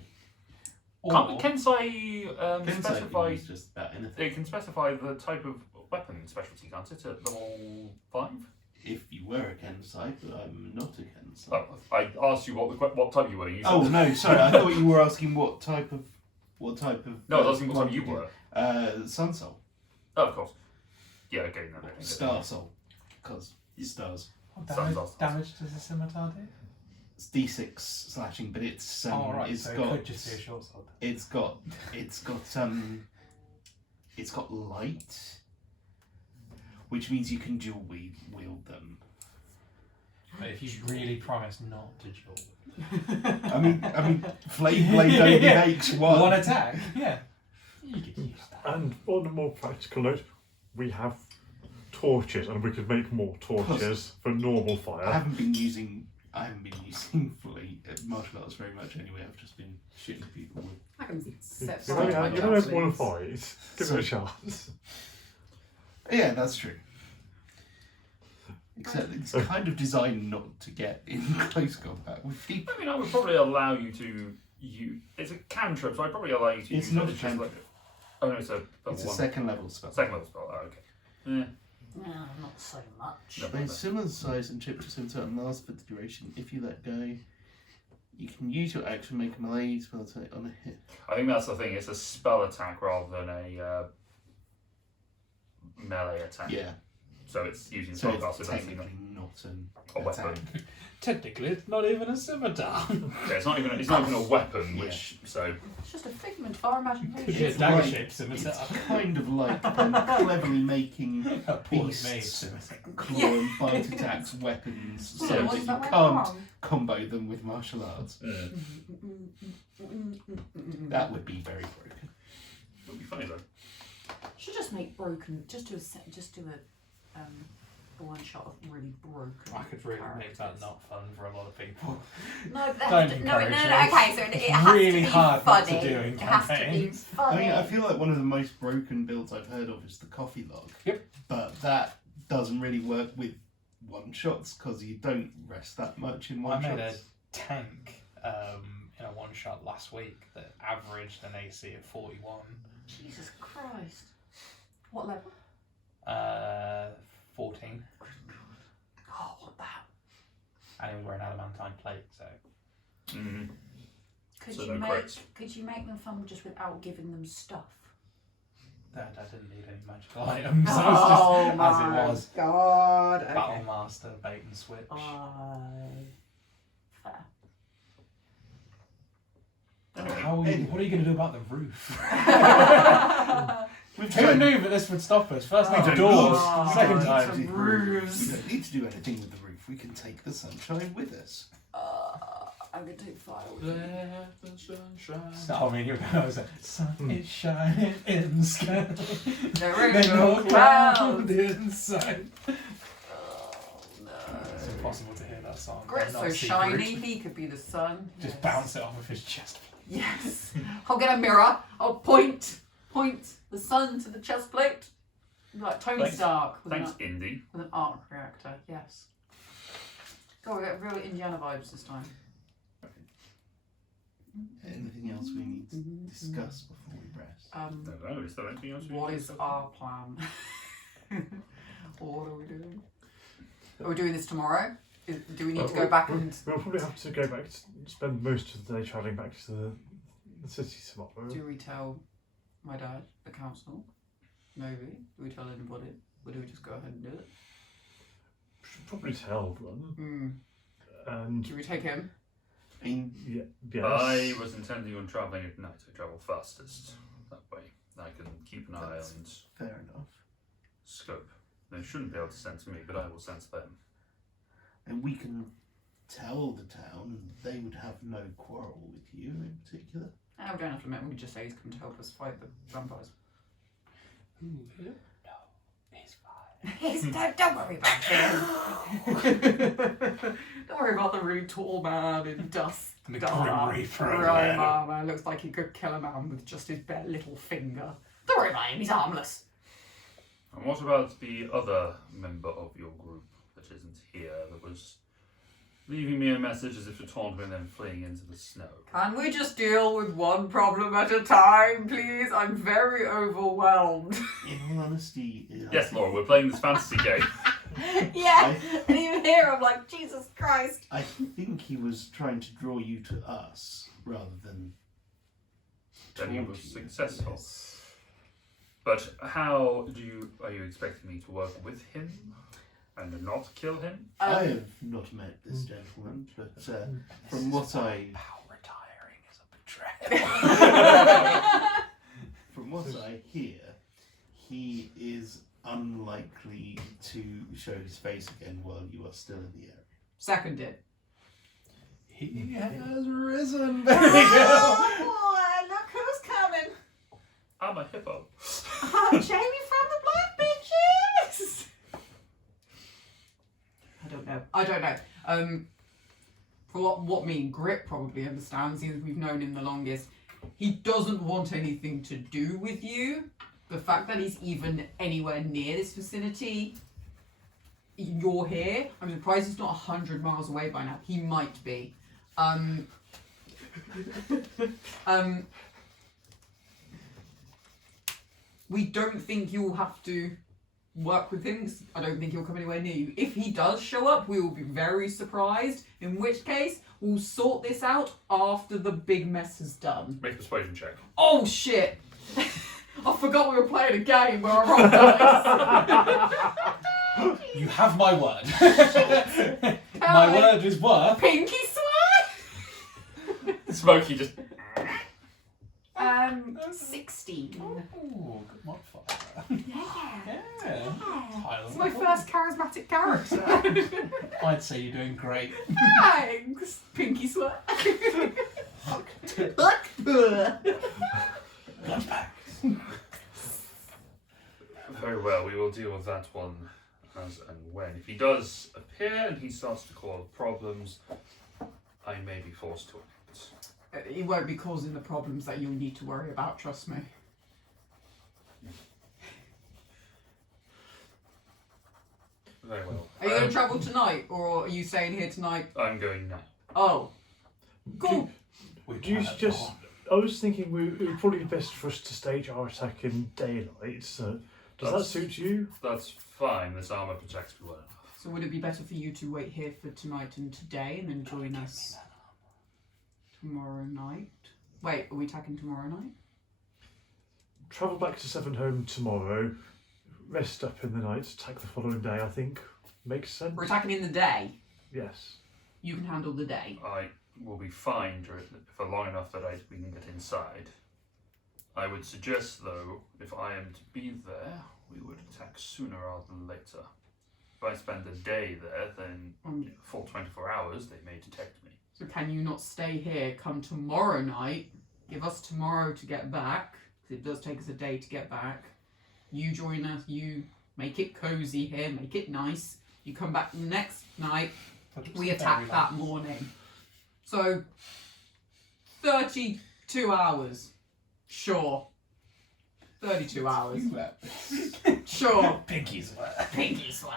Can't Kensei Kensei specify? is just about anything. It can specify the type of weapon specialty, can't it? At level 5. If you were a Kensei, but I'm not a Kensei. Oh, I asked you what type you were. You said Oh no, sorry. I thought you were asking what type of. No, I was asking what type you monk were. Sun Soul. Oh, of course. Yeah, okay, no. Star Soul. Because stars. What Sounds damage, awesome. damage does the scimitar do? It's D6 slashing, but it's Oh, right, it's so got it could just be a short sword. it's got light, which means you can dual wield them. But if you really promise not to duel. I mean, Flame Blade only makes one. One attack? Yeah. You could use that. And on a more practical note, we have torches, and we could make more torches for normal I fire. haven't been using martial arts very much anyway. I've just been shooting people with. I can set You fire to my know, want to ducklings. fight. Give it a chance. Yeah, that's true. Except it's kind of designed not to get in close combat with people. I mean, I would probably allow you to use. It's a cantrip, so I'd probably allow you to It's use not it. a It's just cantrip. Oh no, it's a It's a one. second level spell. Second level spell. Oh, okay. Yeah. No, not so much. No. They're similar size and chip to scimitar and last for the duration. If you let go, you can use your action make a melee spell attack on a hit. I think that's the thing. It's a spell attack rather than a melee attack. Yeah, So it's using so spellcast. it's So that's technically not an a weapon. attack. Technically, it's not even a scimitar. Yeah, it's not even. It's not even a weapon. Which so. It's just a figment of our Could be a imagination. dagger like- shaped scimitar. It's kind of like them cleverly making A poorly made beasts scimitar. claw and bite attacks weapons so Yeah, that What's you that went can't wrong? combo them with martial arts. That would be very broken. It'll be funny though. Should just make broken. Just do a one shot of really broken. I could really make that characters. not fun for a lot of people. No, but that Don't has to, encourage no. it. Okay, so it has really to be hard not funny. to do in It has to be campaigns. I funny. mean, I feel like one of the most broken builds I've heard of is the coffee log. Yep. But that doesn't really work with one shots because you don't rest that much in one I made a shots. tank in a one shot last week that averaged an AC of 41. Jesus Christ. What level? 14. Oh, what the hell? And it was wearing adamantine plate, so. Mm-hmm. Could So you no make crits. could you make them fun just without giving them stuff? That I didn't need any magical items. So Oh it was just as it was. God. Battle Master, bait and switch. Fair. What are you going to do about the roof? We've Who tried- knew that this would stop us? First We time don't doors, need- second we don't time. need to- roofs. We don't need to do anything with the roof. We can take the sunshine with us. I'm gonna take fire with Let the sunshine. I mean, you're going to say, sun is shining in the sky. There There's ain't no no cloud clouds. inside. Oh no. It's impossible to hear that song. Grit's Not so see shiny, Grit. he could be the sun. Just Yes. bounce it off of his chest. Yes. I'll get a mirror. I'll point the sun to the chest plate. Like Tony Thanks. Stark with Thanks, an, Indy. with an arc reactor. Yes. God, we get real Indiana vibes this time. Anything else we need to discuss before we rest? No, is there anything else? What is our plan? What are we doing? Are we doing this tomorrow? Do we need to go back and? We'll probably have to go back to spend most of the day travelling back to the city tomorrow. Do we tell my dad, the council? Maybe. Do we tell anybody? Or do we just go ahead and do it? Should probably tell one. And Do we take him? I mean, yes. I was intending on travelling at night. I travel fastest that way. I can keep an eye That's- on fair enough. scope. They shouldn't be able to sense me, but I will sense them. And we can tell the town, and they would have no quarrel with you in particular. Oh, we don't have to admit. We could just say he's come to help us fight the vampires. No, he's fine. Don't worry about him. Don't worry about the rude tall man in dust. The dark. Grim Reaper over Right, there. man. Looks like he could kill a man with just his bare little finger. Don't worry about him. He's harmless. And what about the other member of your group that isn't here, that was leaving me a message as if to taunt me and then fleeing into the snow? Can we just deal with one problem at a time, please? I'm very overwhelmed. In all honesty, Yes, Laura, we're playing this fantasy game. Yeah, and even here I'm like, Jesus Christ. I think he was trying to draw you to us rather than. Then he taunt was you. successful. Yes. But how are you expecting me to work with him and not kill him? I have not met this gentleman, but from what I Power retiring is a betrayal. from what I hear, he is unlikely to show his face again while you are still in the area. Seconded. He has risen, baby. Oh, boy, look who's coming. I'm a hippo. I'm Jamie from the Black Bitches. I don't know. For what me and Grit probably understands, since we've known him the longest, he doesn't want anything to do with you. The fact that he's even anywhere near this vicinity, you're here. I'm surprised he's not 100 miles away by now. He might be. We don't think you'll have to work with him, 'cause I don't think he'll come anywhere near you. If he does show up, we will be very surprised, in which case we'll sort this out after the big mess is done. Make a persuasion check. Oh shit! I forgot we were playing a game where I rolled dice. You have my word. My word is worth. Pinky swear! Smokey just. 16. Ooh, good modifier. Yeah. Yeah. It's my first charismatic character. I'd say you're doing great. Thanks, Pinky swear. Blood back. will deal with that one as and when. If he does appear and he starts to cause problems, I may be forced to act. It won't be causing the problems that you'll need to worry about, trust me. Very well. Are you going to travel tonight, or are you staying here tonight? I'm going now. Oh. Cool. Do you suggest... I was thinking it would probably be best for us to stage our attack in daylight. So does that suit you? That's fine. This armor protects me well enough. So would it be better for you to wait here for tonight and today and then join us tomorrow night? Wait, are we attacking tomorrow night? Travel back to Sevenhome tomorrow, rest up in the night, attack the following day, I think. Makes sense? We're attacking in the day. Yes. You can handle the day. I will be fine for long enough that we can get inside. I would suggest, though, if I am to be there, we would attack sooner rather than later. If I spend a day there, then full 24 hours, they may detect me. So can you not stay here, come tomorrow night, give us tomorrow to get back, because it does take us a day to get back. You join us, you make it cozy here, make it nice. You come back the next night, we attack that morning. So, 32 hours. Sure. 32 hours. Sure. Pinky swear. Pinky swear.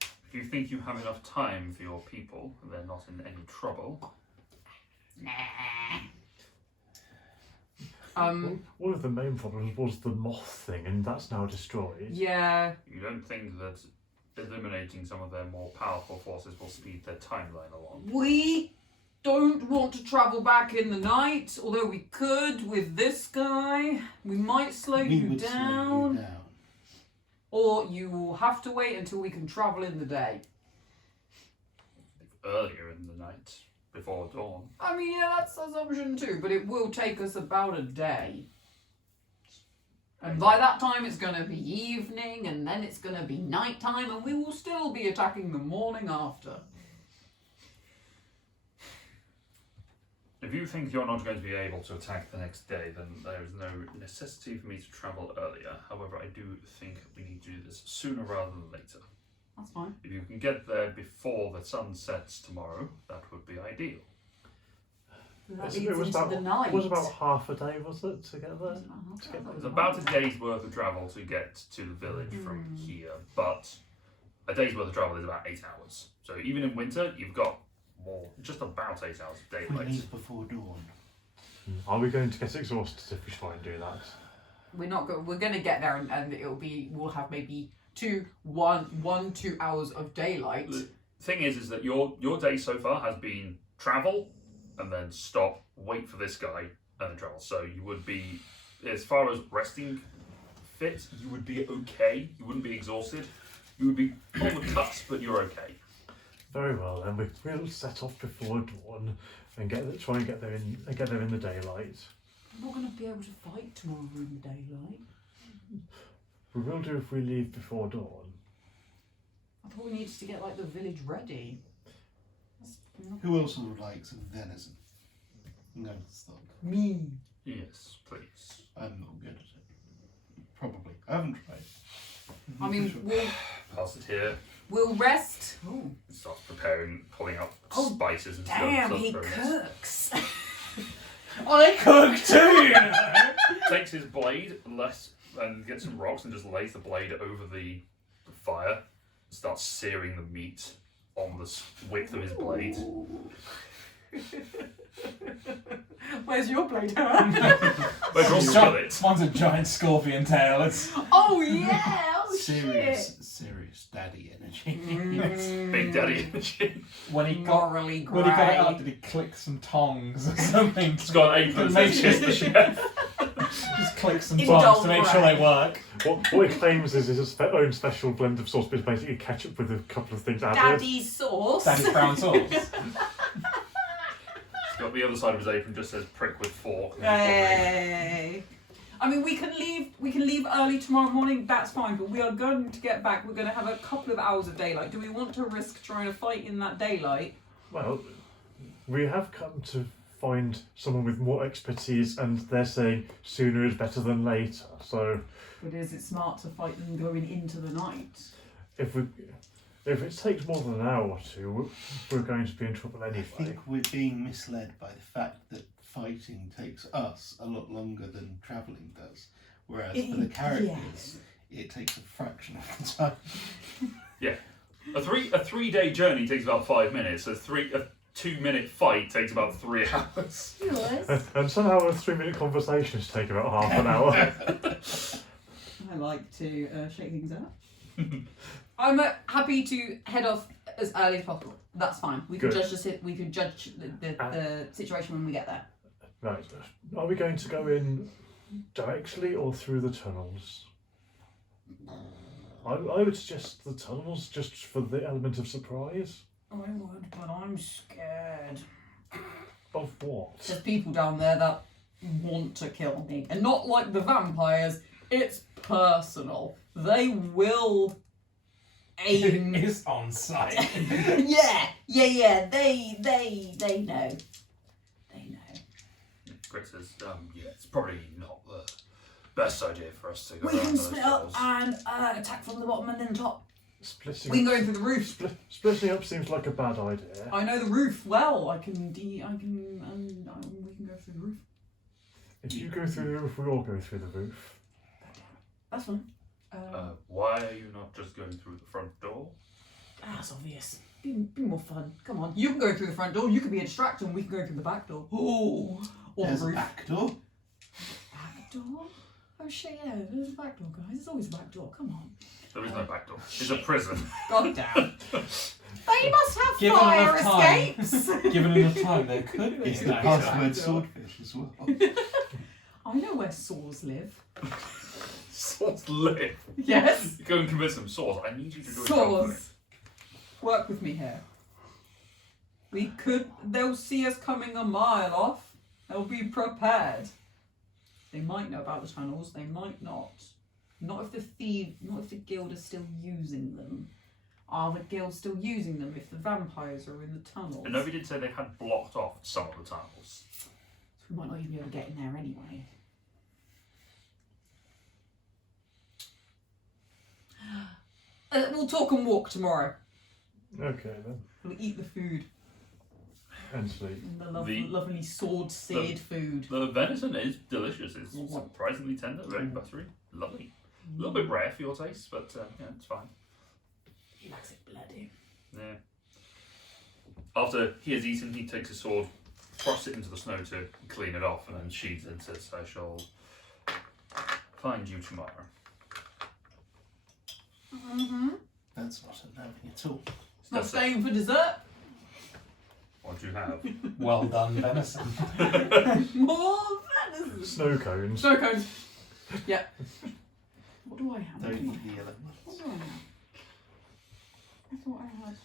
If you think you have enough time for your people, they're not in any trouble. Nah. One of the main problems was the moth thing, and that's now destroyed. Yeah. You don't think that eliminating some of their more powerful forces will speed their timeline along? We don't want to travel back in the night, although we could with this guy. We might slow you would down. slow you down. Or you will have to wait until we can travel in the day. Earlier in the night, before dawn. I mean, yeah, that's an option too, but it will take us about a day. And by that time it's going to be evening, and then it's going to be nighttime, and we will still be attacking the morning after. If you think you're not going to be able to attack the next day, then there is no necessity for me to travel earlier. However, I do think we need to do this sooner rather than later. That's fine. If you can get there before the sun sets tomorrow, that would be ideal. That It leads was into about, the night. It was about half a day, was it, to get there? It's about a day's worth of travel to get to the village from here, but a day's worth of travel is about 8 hours. So even in winter, you've got just about 8 hours of We daylight. leave before dawn. Are we going to get exhausted if we try and do that? We're not going. We're going to get there, and it'll be. We'll have maybe 2 hours of daylight. The thing is that your day so far has been travel, and then stop, wait for this guy, and then travel. So you would be, as far as resting fit, you would be okay. You wouldn't be exhausted. You would be on the cusp, but you're okay. Very well, then we'll set off before dawn and try and get there in the daylight. We're not going to be able to fight tomorrow in the daylight. We will do if we leave before dawn. I thought we needed to get like the village ready. Who else would like some venison? I'm going to stop. Me. Yes, please. I'm not good at it. Probably. I haven't tried. I mean, Pass it here. we'll rest. Oh, Starts preparing, pulling out Oh, spices and damn! stuff. He Very nice. cooks. Oh, they cook too, you know. Takes his blade and gets some rocks and just lays the blade over the fire. Starts searing the meat on the width of his blade. Where's your blade? But your skillet. One's a giant scorpion tail. It's Oh yeah! Oh Serious daddy energy. Big daddy energy. when he got Morally when he got it grey. up, did he click some tongs or something? It's got an apron that Make says sure- "Kiss the chef." Just click some In tongs dull to make sure grey. they work. What it claims is his own special blend of sauce, but it's basically ketchup with a couple of things added. Daddy's sauce. Daddy's brown sauce. It's got the other side of his apron just says "prick with fork." Hey. I mean, we can leave early tomorrow morning. That's fine, but we are going to get back. We're going to have a couple of hours of daylight. Do we want to risk trying to fight in that daylight? Well, we have come to find someone with more expertise, and they're saying sooner is better than later. So But is it smart to fight them going into the night? if it takes more than an hour or two, we're going to be in trouble I anyway. think we're being misled by the fact that fighting takes us a lot longer than travelling does. Whereas for the characters, it takes a fraction of the time. Yeah. A 3-day journey takes about 5 minutes. A 2-minute fight takes about 3 hours. Yours. And somehow a 3-minute conversations take about half an hour. I like to shake things up. I'm happy to head off as early as possible. That's fine. We can Good. judge the situation when we get there. Right. Are we going to go in directly or through the tunnels? I would suggest the tunnels just for the element of surprise. I would, but I'm scared. Of what? There's people down there that want to kill me. And not like the vampires, it's personal. They will aim. It's on site. yeah. They know. They know. Chris says, yeah, it's probably not the best idea for us to go We around can those split up tunnels. and attack from the bottom and then the top. Splitting We can go in through the roof. Splitting up seems like a bad idea. I know the roof well. We can go through the roof. If you go through the roof, we all go through the roof. That's fine. Why are you not just going through the front door? That's obvious. Be more fun. Come on. You can go through the front door. You can be a distraction. And we can go through the back door. Oh, or There's the a roof. back door. Back door? Oh shit! Yeah, there's a back door, guys. There's always a back door. Come on. There is no back door. It's a prison. God damn. They must have Given fire enough time. escapes. Given enough time, there could be. It's an the actor. password swordfish as well. I know where saws live. Saws live. Yes. Go and commit some saws. I need you to do it. Saws. Work with me here. They'll see us coming a mile off. They'll be prepared. They might know about the tunnels, they might not. Not if the guild is still using them. Are the guild still using them if the vampires are in the tunnels? And nobody did say they had blocked off some of the tunnels. So we might not even be able to get in there anyway. We'll talk and walk tomorrow. Okay then. We'll eat the food. And sleep. And the The- lovely sword-seared food. The venison is delicious. It's surprisingly tender, very buttery, lovely. A little bit rare for your taste, but yeah, it's fine. He likes it bloody. Yeah. After he has eaten, he takes his sword, thrusts it into the snow to clean it off, and then sheathes it and says, I shall find you tomorrow. Mm-hmm. That's not unnerving at all. It's not That's it. staying for dessert. What do you have? Well done, venison. More venison. Snow cones. Snow cones. Yeah. What do I have? Don't eat the What elements. do I have? I thought I had.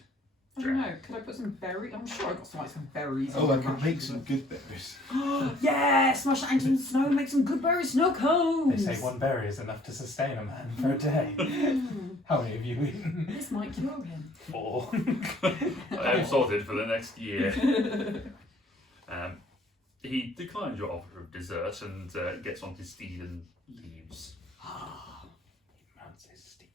I don't know. Could I put some berries? I'm sure I got some berries. Oh, I in can my make some good berries. rations. Yeah, smash that into the snow, make some good berry snow They cones. say one berry is enough to sustain a man for a day. How many have you eaten? This might cure him. 4. I am sorted for the next year. He declines your offer of dessert and gets on his steed and leaves. Mounts his steed.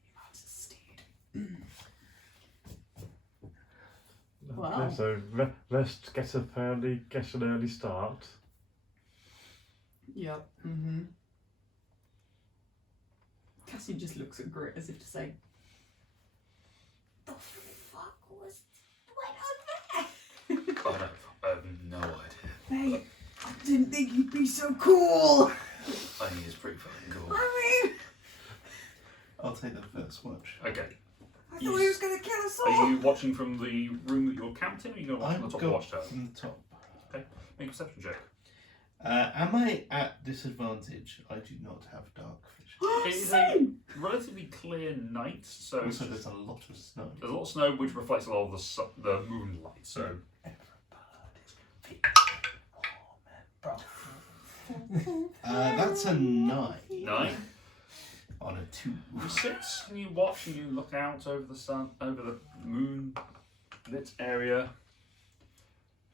Wow. Okay, so let's get an early start. Yep. Mm-hmm. Cassie just looks at Grit as if to say, "The fuck was went on there?" Oh no, I have no idea. Mate, I didn't think you'd be so cool. I think it's pretty fucking cool. I mean, I'll take the first watch. Okay. I thought he was gonna kill us all. Are you watching from the room that you're camped in, or are you going to watch I'm from the top go watchtower? from the top. Make a perception check. Am I at disadvantage? I do not have dark vision. It is a relatively clear night, so Also, there's a lot of snow. there's a lot of snow which reflects a lot of the moonlight. So That's a 9 9. on a 2. You sit and you watch and you look out over the sun, over the moon lit area.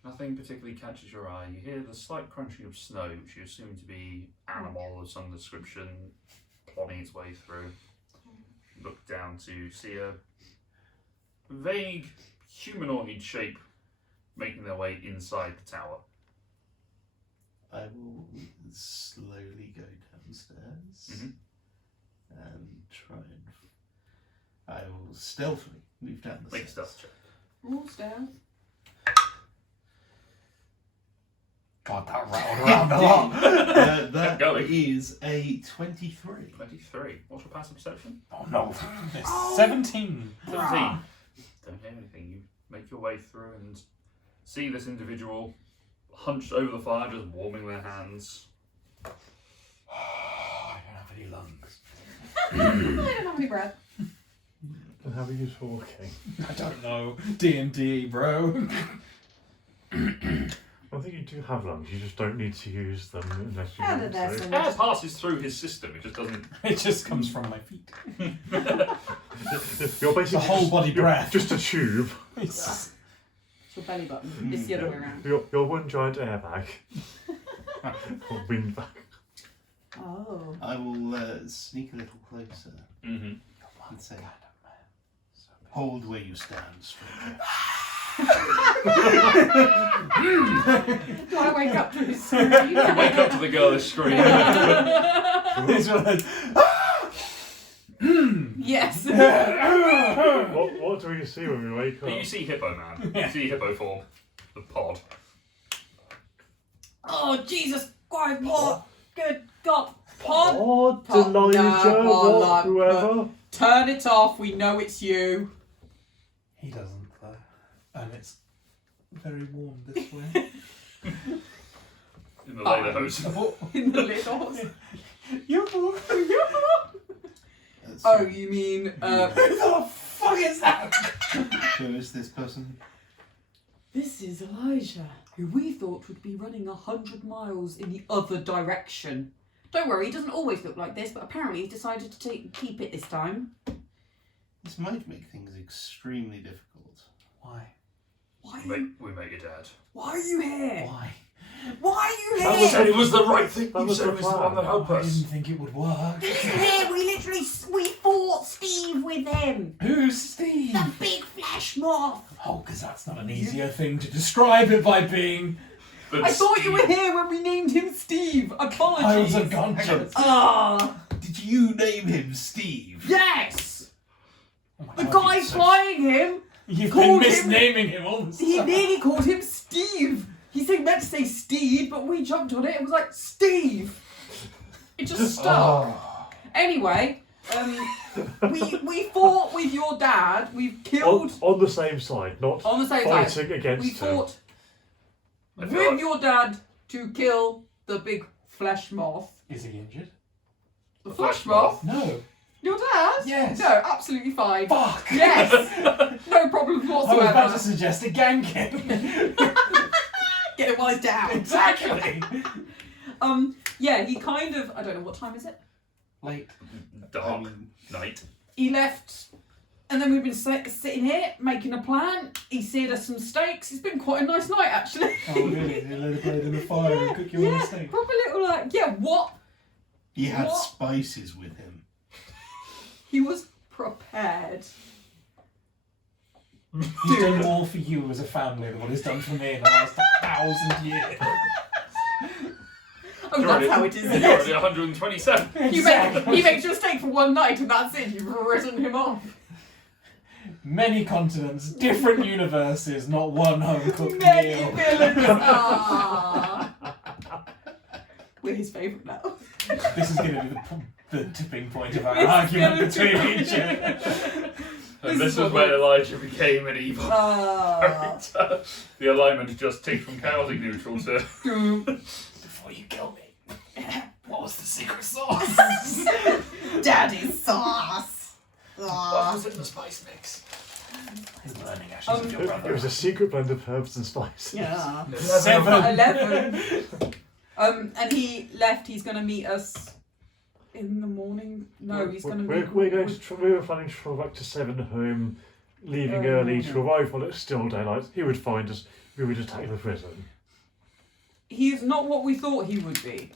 Nothing particularly catches your eye. You hear the slight crunching of snow, which you assume to be animal of some description plodding its way through. You look down to see a vague humanoid shape making their way inside the tower. I will slowly go downstairs and try and. I will stealthily move down the Make a stairs. stealth check. All stairs. God, that rattled around a lot. That Going. is a 23. 23. What's your passive perception? Oh no. It's 17. 17. Don't hear anything. You make your way through and see this individual hunched over the fire, just warming their hands. I don't have any lungs. I don't have any breath. And how are you for walking? I don't know. D&D, bro. I think you do have lungs, you just don't need to use them unless you How want did that to. sound? Air passes through his system, it just doesn't. It just comes from my feet. You're basically The whole body you're breath. just a tube. It's It's your belly button. It's the other way around. You're one giant airbag. Or wind bag. Oh. I will sneak a little closer and say, hold where you stand, stranger. Do I wake up to his scream? Wake up to the girlish scream. This one. Yes. What do we see when we wake up? You see Hippo Man. You see Hippo form. The pod. Oh, Jesus Christ, what? Good God. Pod. Oh, Pod, Elijah, no, what, pod, whoever. Turn it off. We know it's you. He doesn't though. And it's very warm this way. In the later hose. In the little. So, You mean, Who the fuck is that? who is this person? This is Elijah, who we thought would be running 100 miles in the other direction. Don't worry, he doesn't always look like this, but apparently he's decided to keep it this time. This might make things extremely difficult. Why? Why We met your dad. Why are you here? Why? Why are you That You here? said it was the right thing. That You was said the it was the one that plan. helped I us. didn't think it would work. Here, we fought Steve with him. Who's Steve? The big flesh moth. Oh, because that's not an easier thing to describe it by being. But I thought you were here when we named him Steve. Apologies. I was unconscious. Ah, Did you name him Steve? yes. Oh my The God, guy you're so- flying him, You've called been him- misnaming him all the he time. nearly called him Steve. He said meant to say Steve, but we jumped on it and was like, Steve. It just stuck. Oh. Anyway, we fought with your dad. We've killed On the same side, not on the same side. fighting against We him. fought I with feel like- your dad to kill the big flesh moth. Is he injured? The flesh flesh moth? No. Your dad? Yes. No, absolutely fine. Fuck. Yes. No problems I was about to whatsoever. suggest a ganking. Get it while it's down. Exactly. Yeah, he kind of, I don't know, what time is it? Late. Dark night. He left, and then we've been sitting here making a plan. He seared us some steaks. It's been quite a nice night, actually. Oh really? They let it burn in the fire and cook you on Yeah, a steak. proper little what? He had What? spices with him. He was prepared. He's done more for you as a family than what he's done for me in the last 1,000 years. Oh, that's how it is. You're Isn't already it? 127. He makes you a steak for one night, and that's it. You've written him off. Many continents, different universes, not one home cooked Many meal. villains. Ah. We're his favourite now. This is going to be the tipping point of our This is argument gonna between be- each other. And This this is was what when Elijah became an evil Ah. character. The alignment just ticked from chaotic neutral to. Before you kill me, what was the secret sauce? Daddy's sauce. What Ah. was in the spice mix? His learning ashes of your It brother. was a secret blend of herbs and spices. Yeah. 11. 11. And he left. He's going to meet us in the morning. No, he's going to meet. We're going to. We were planning to travel back to Sevenhome, leaving Oh, early okay. to arrive while it's still daylight. He would find us. we would attack the prison. He is not what we thought he would be.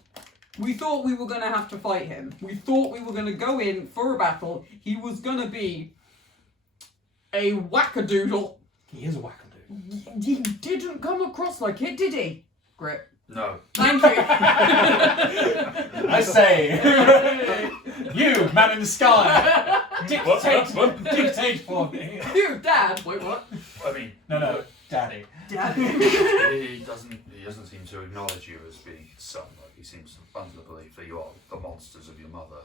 We thought we were going to have to fight him. We thought we were going to go in for a battle. He was going to be a wackadoodle. He is a wackadoo. He didn't come across like it, did he? Grit. No. Thank you. I say, you, man in the sky, dictate for me. You, Dad. Wait, what? I mean, No, Daddy. Dad. he doesn't seem to acknowledge you as being his son. Like, he seems under the belief that you are the monsters of your mother.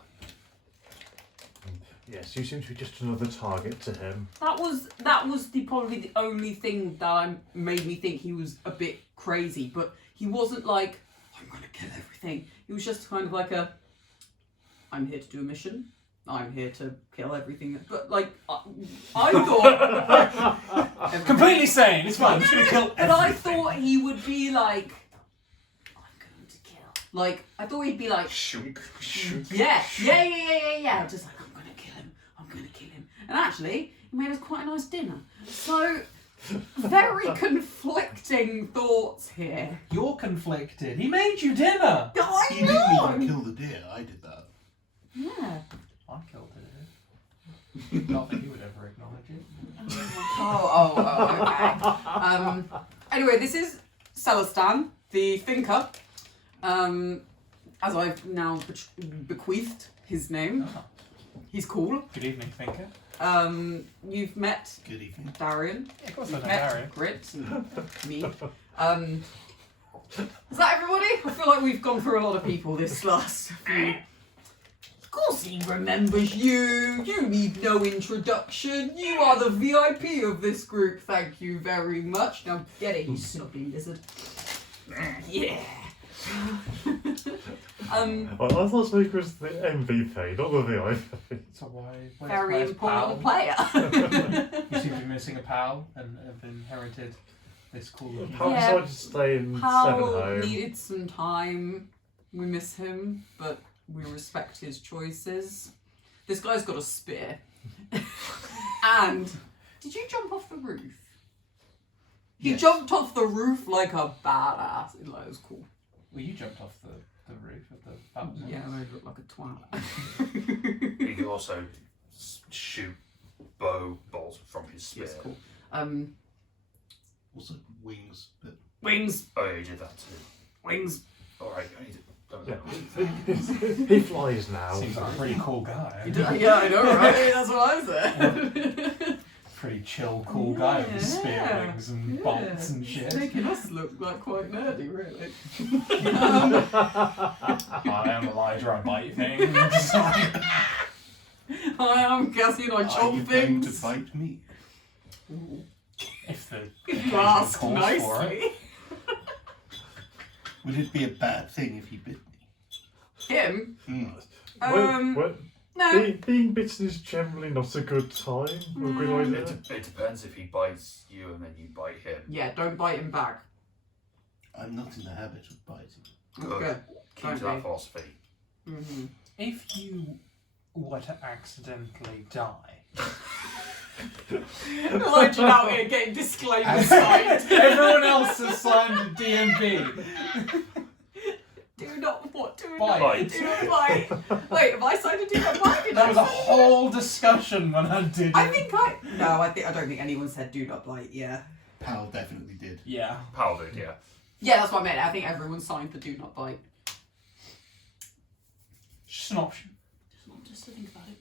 Yes, you seem to be just another target to him. That was probably the only thing that made me think he was a bit crazy, but he wasn't like, I'm gonna kill everything. He was just kind of like I'm here to do a mission. I'm here to kill everything. But like, I thought Completely sane. It's fine. I'm just gonna kill but I everything. thought he would be like, I'm going to kill. Like, I thought he'd be like, Shunk. yeah. Just like, I'm gonna kill him. And actually, he made us quite a nice dinner. So, very conflicting thoughts here. You're conflicted. He made you dinner. I He didn't even kill the deer. I did that. Yeah. I killed it. Not that he would ever acknowledge it. Okay. Anyway, this is Celestan, the thinker. As I've now bequeathed his name. Oh. He's cool. Good evening, thinker. You've met Good evening. Darian. Yeah, of course I know Met Harry. Grit and me. Is that everybody? I feel like we've gone through a lot of people this last few. Of course he remembers you. You need no introduction. You are the VIP of this group. Thank you very much. Now get it, you snobby lizard. Yeah. Well, I thought Smoker was the MVP, not the VIP. So why? Very where's important pal? player. You seem to be missing a pal and have inherited this cool. Pal Yeah. decided to stay in Powell Sevenhome. needed some time. We miss him, but we respect his choices. This guy's got a spear. And did you jump off the roof? He Yes. jumped off the roof like a badass. It was cool. Well, you jumped off the roof of the fountain. Yeah, I look like a twat. He can also shoot bow bolts from his spear. It's cool. Also wings, but Wings, Oh yeah, he did that too. wings. Alright, I need to... Don't Yeah. know. He flies now. Seems like a pretty cool guy. Yeah, I know, right? That's what I said. Pretty chill, cool guy with his spear Yeah. wings and bolts and shit. Making us look like quite nerdy, really. I am Elijah, I bite things. I am Cassian, I are you chop going to things. fight me? If the You occasion ask calls for it. nicely. Would it be a bad thing if he bit me? Him? Well, No. being bitten is generally not a good time or a good idea. It depends if he bites you and then you bite him. Yeah, don't bite him back. I'm not in the habit of biting. That's Good. good. Keep Don't to that be. philosophy. Mm-hmm. If you were to accidentally die, Elijah out here getting disclaimers signed. everyone else has signed a DMB. Do not what? Do Bite. not do not bite. Wait, have I signed a do not bite? Did That I was a sign it? whole discussion when I did it. I think I. No, I don't think anyone said do not bite. Yeah. Pal definitely did. Yeah. Powell did, yeah. Yeah, that's what I meant. I think everyone signed the do not bite. Just an option. Just to think about it.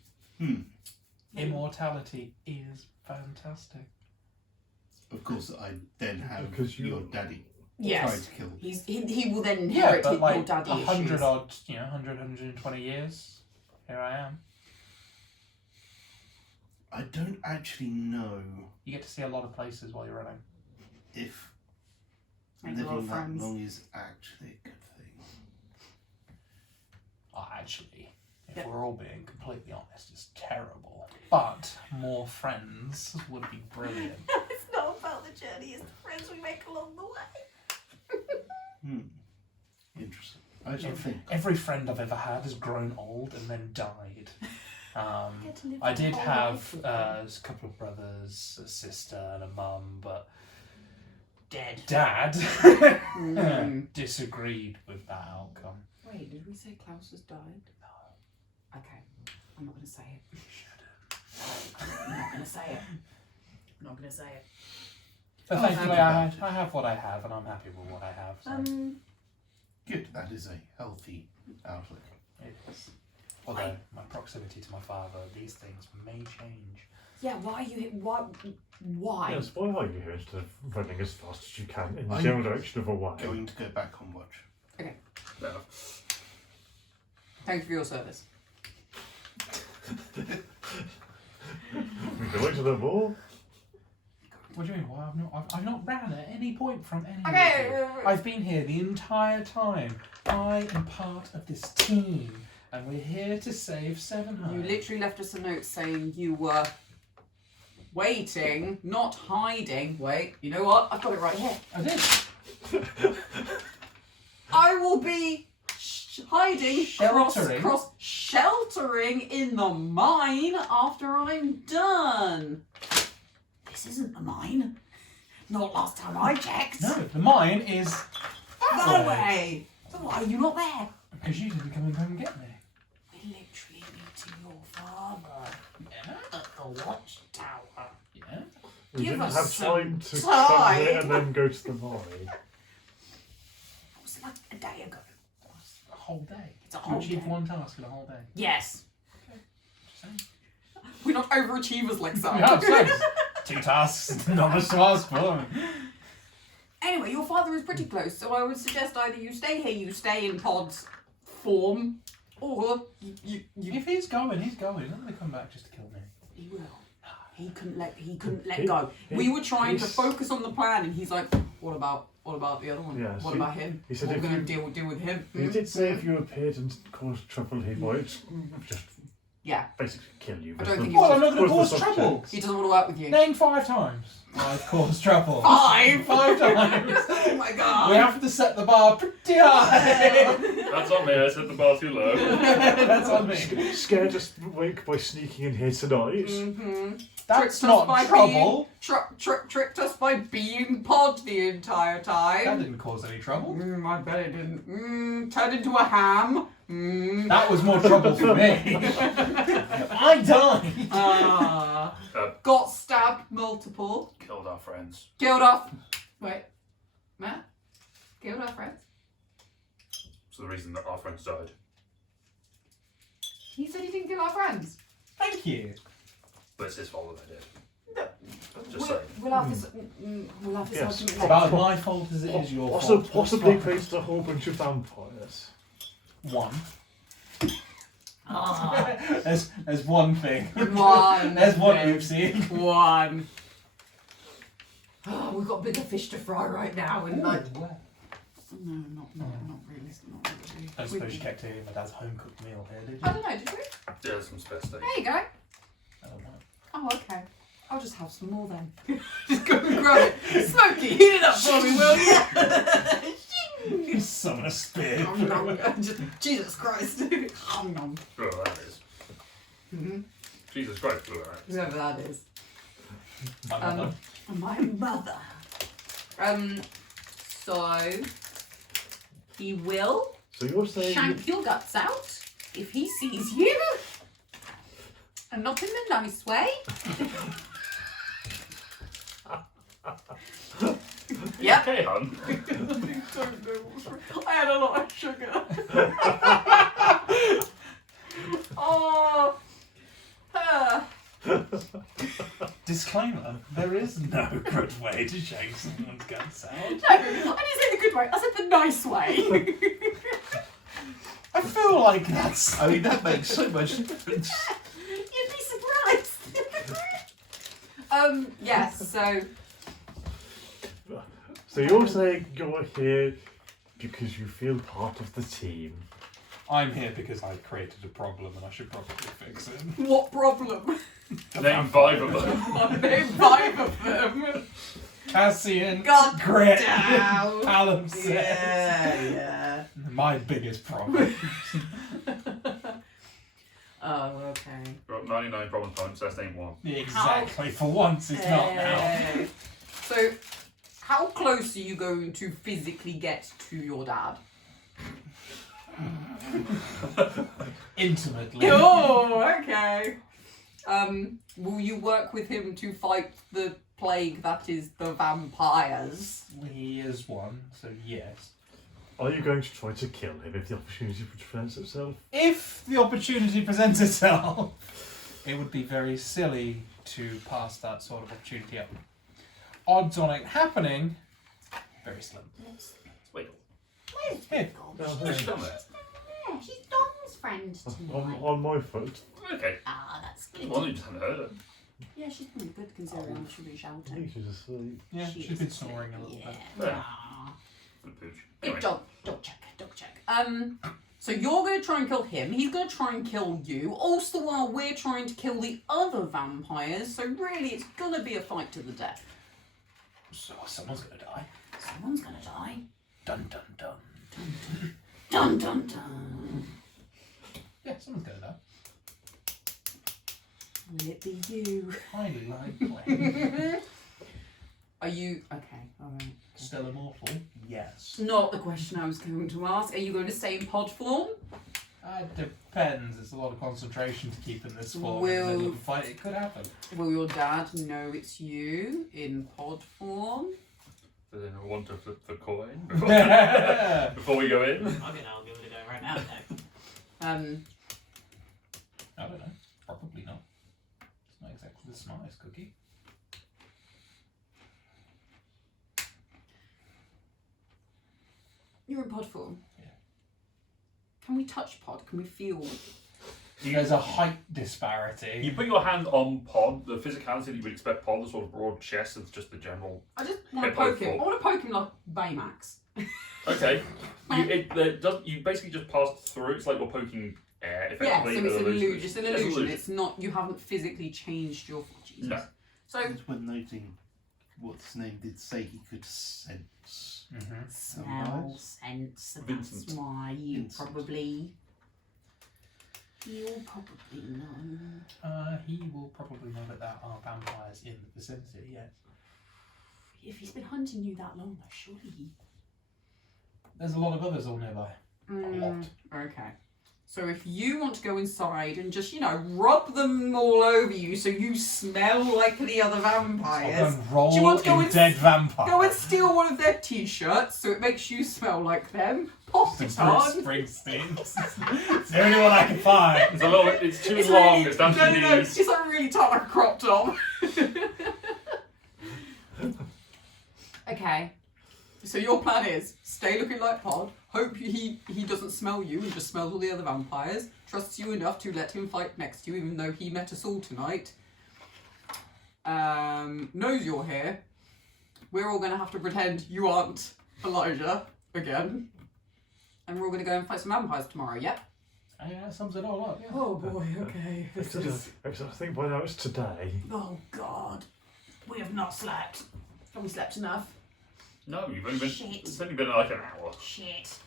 Immortality is fantastic. Of course, I then have Because you- your daddy try Yes. to kill me. He will then Yeah, inherit but your like daddy 100 issues. odd, 120 years. Here I am. I don't actually know You get to see a lot of places while you're running. if Make a lot living of that friends. long is actually a good thing. Actually, if Yeah. we're all being completely honest, it's terrible. But more friends would be brilliant. It's not about the journey, it's the friends we make along the way. Interesting. I shall think. Every friend I've ever had has grown old and then died. Get to live I the did whole have life with them. a couple of brothers, a sister, and a mum, but dead. Dad Mm. disagreed with that outcome. Wait, did we say Klaus has died? No. Okay, I'm not going to say it. I'm not going to say it. I'm not going to say it. But thankfully, I have what I have, and I'm happy with what I have. So. Good. That is a healthy outlook. It is. Although my proximity to my father, these things may change. Yeah, why are you here? Why? Yes, why are you here instead of running as fast as you can in the I'm general direction of a way? Going to go back on watch. No. Thank you for your service. Would you like to know more? What do you mean? Why I've not ran at any point from any. Okay. of you. I've been here the entire time. I am part of this team, and we're here to save Sevenhome. You literally left us a note saying you were waiting, not hiding. Wait, you know what? I've got it right here. I did. I will be hiding, Sheltering. sheltering in the mine after I'm done. This isn't the mine. Not last time I checked. No, the mine is That way. So why are you not there? because you didn't come and get me. We're literally meeting your father Yeah. at the watchtower. Yeah. We Give didn't us have some time to come here time. and then go to the mine. It was like a day ago. A whole day. It's a To whole achieve day. one task in a whole day. Yes. Just saying. We're not overachievers like that. Yeah, so 2 tasks, not much to ask for. Anyway, your father is pretty close, so I would suggest either you stay here, you stay in pod's form, or you If he's going, he's going. He's not going to come back just to kill me. He will. He couldn't let go. We were trying to he's- focus on the plan, and he's like, "What about the other one? Yeah, what so about him? he said We're if going you- to deal with him." He did say if you appeared and caused trouble, he might just Yeah, basically kill you. I don't think he Well, I'm not going to was cause the trouble. subject. he doesn't want to work with you. Name 5 times. I've caused trouble. 5? 5 times. Oh my god! We have to set the bar pretty high. That's on me. I set the bar too low. That's on me. Scared us awake by sneaking in here tonight. Mm-hmm. That's Tricked us not by trouble. Tricked us by being pod the entire That time. didn't cause any trouble. I bet it didn't. Turned into a ham. That was more trouble for me. I died. Got stabbed multiple. Killed our friends. Killed off. Wait, Matt. Killed our friends. So the reason that our friends died. He said he didn't kill our friends. Thank you. But it's his fault that they did. Just We'll, saying. we'll have this. We'll have this Yes. argument It's later. about as my fault as it is your Also, fault. possibly created a whole bunch of vampires. 1. Ah. There's one thing. One. There's one thing. oopsie. One. Oh, we've got bigger fish to fry right now, and like. No, not really. Not really. I suppose you kept eating my dad's home cooked meal here, did you? I don't know. Did we? There's some spare steak. There you go. I don't know. Oh, okay. I'll just have some more then. Just go and grab it. Smokey, heat it up for me, will you? Summon a spear. Just, Jesus Christ. Nom. Whoever that is. Mm-hmm. Jesus Christ, whoever that is. Whoever that is. My mother. My mother. So he will So you're saying Shank your guts out if he sees you. and not in a nice way. Yep. Okay, hon. I had a lot of sugar. Oh. Disclaimer: there is no good way to shake someone's guts out. No, I didn't say the good way. I said the nice way. I feel like that's. I mean, that makes so much difference. You'd be surprised. Yes. So you're saying you're here because you feel part of the team. I'm here because I created a problem and I should probably fix it. What problem? Name 5 of them. I named 5 of them. Cassian, God Grit, damn. Palimpsest. Yeah. My biggest problem. Oh, okay. We've got 99 problems, so that's name 1. Exactly. For once, it's not now. So, How close are you going to physically get to your dad? Intimately. Oh, okay. Will you work with him to fight the plague that is the vampires? He is one, so yes. Are you going to try to kill him if the opportunity presents itself? If the opportunity presents itself, it would be very silly to pass that sort of opportunity up. Odds on it happening, very slim. Wait. Here. What's she done there? Yeah, she's Dom's friend tonight. On my foot. Okay. Ah, that's good. Well, you just haven't heard it. Yeah, she's pretty good considering I'm really I shouting. think she's asleep. Yeah, She she's is been asleep, snoring a little yeah. bit. Yeah. Ah. For the pooch. Good Anyway. job. Dog check. So you're going to try and kill him. He's going to try and kill you. Also, while we're trying to kill the other vampires. So really, it's going to be a fight to the death. So someone's gonna die. Someone's gonna die. Dun dun dun. Dun dun dun. Yeah, someone's gonna die. Will it be you? Highly likely. Are you okay? All right. Still immortal? Yes. Not the question I was going to ask. Are you going to stay in pod form? It depends. It's a lot of concentration to keep in this form. Will- In the middle of a fight, it could happen. Will your dad know it's you in pod form? Does anyone want to flip the coin I before we go in? I'll give it a go right now. Um, don't know. Probably not. It's not exactly the smartest cookie. you're in pod form. Yeah. Can we touch pod? Can we feel? There's a height disparity. You put your hand on Pod, the physicality that you would expect Pod, the sort of broad chest of just the general. I just want to Hippo poke him. I form. want to poke him like Baymax. Okay. You basically just passed through. It's like you're poking air. Yeah, so Effectively. it's an illusion. illusion. It's an illusion. It's not. You haven't physically changed your. Jesus. No. So It's worth noting what his name did say he could sense. Mm-hmm. Smell, sense. That's Vincent. why you Vincent. probably. You'll probably know. He will probably know that there are vampires in the vicinity, yes. If he's been hunting you that long, though, surely he. There's a lot of others all nearby. A lot. Okay. So if you want to go inside and just, rub them all over you so you smell like the other vampires, And roll Do you want to go in and dead vampires. go and steal one of their t-shirts so it makes you smell like them. Pop it on. Bruce Springsteen. It's the only one I can find. It's a little. It's too It's long. really- It's down to your no, knees. it's like really tight like a crop top. Okay. So your plan is stay looking like Pod, hope he doesn't smell you and just smells all the other vampires, trusts you enough to let him fight next to you even though he met us all tonight, knows you're here, we're all going to have to pretend you aren't Elijah again, and we're all going to go and fight some vampires tomorrow, yep? Yeah, that sums it all up. Yeah. Oh boy, okay. Except I think by now it's today. Oh God, we have not slept. Have we slept enough? No, you've only been. Shit. It's only been like an hour. Shit.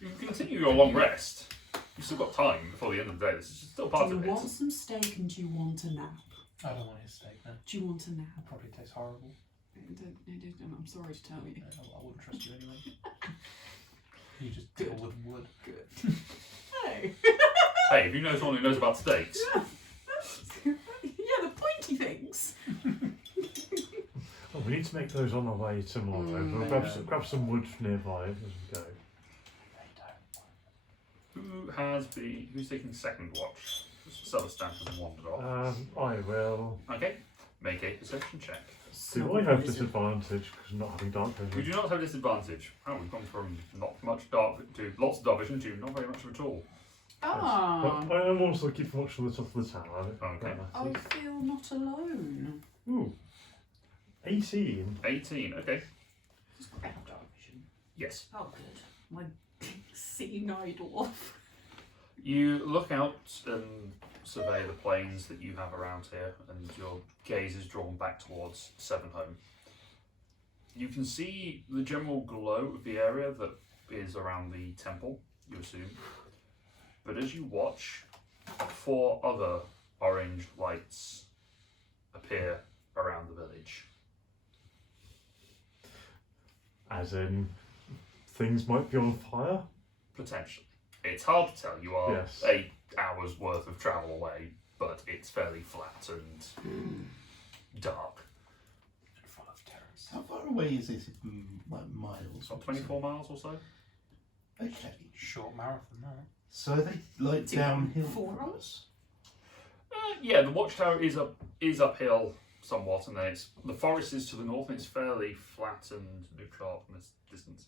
You can continue your long rest. You've still got time before the end of the day. This is still part Do of you it. want some steak and do you want a nap? I don't want his steak then. Do you want a nap? It probably tastes horrible. I'm sorry to tell you. I wouldn't trust you anyway. You just deal with wood. Good. Hey. Hey, if you know someone who knows about steaks, Yeah, the pointy things. Oh, we need to make those on our way tomorrow. We'll grab some wood nearby as we go. who's taking second watch? Celestan has wandered off. I will. Okay, make a perception check. Do I have disadvantage because not having dark We vision? do not have disadvantage. Oh, we've gone from not much dark to lots of dark vision to not very much of it at all. Ah. But I am also keeping watch on the top of the tower. Okay. I feel not alone. Ooh. 18. 18, okay. Just got better dark vision. Yes. Oh, good. My seeing eye dwarf. You look out and survey the plains that you have around here, and your gaze is drawn back towards Sevenhome. You can see the general glow of the area that is around the temple, you assume. But as you watch, 4 other orange lights appear around the village. As in, things might be on fire? Potentially. It's hard to tell. You are Yes. 8 hours worth of travel away, but it's fairly flat and dark. Full of terrors. How far away is this? Like miles? It's about 24 miles or so. Okay. Short marathon, that. So are they like downhill? 4 hours? Yeah, the watchtower is uphill somewhat, and then the forest is to the north, and it's fairly flat and sharp from this distance.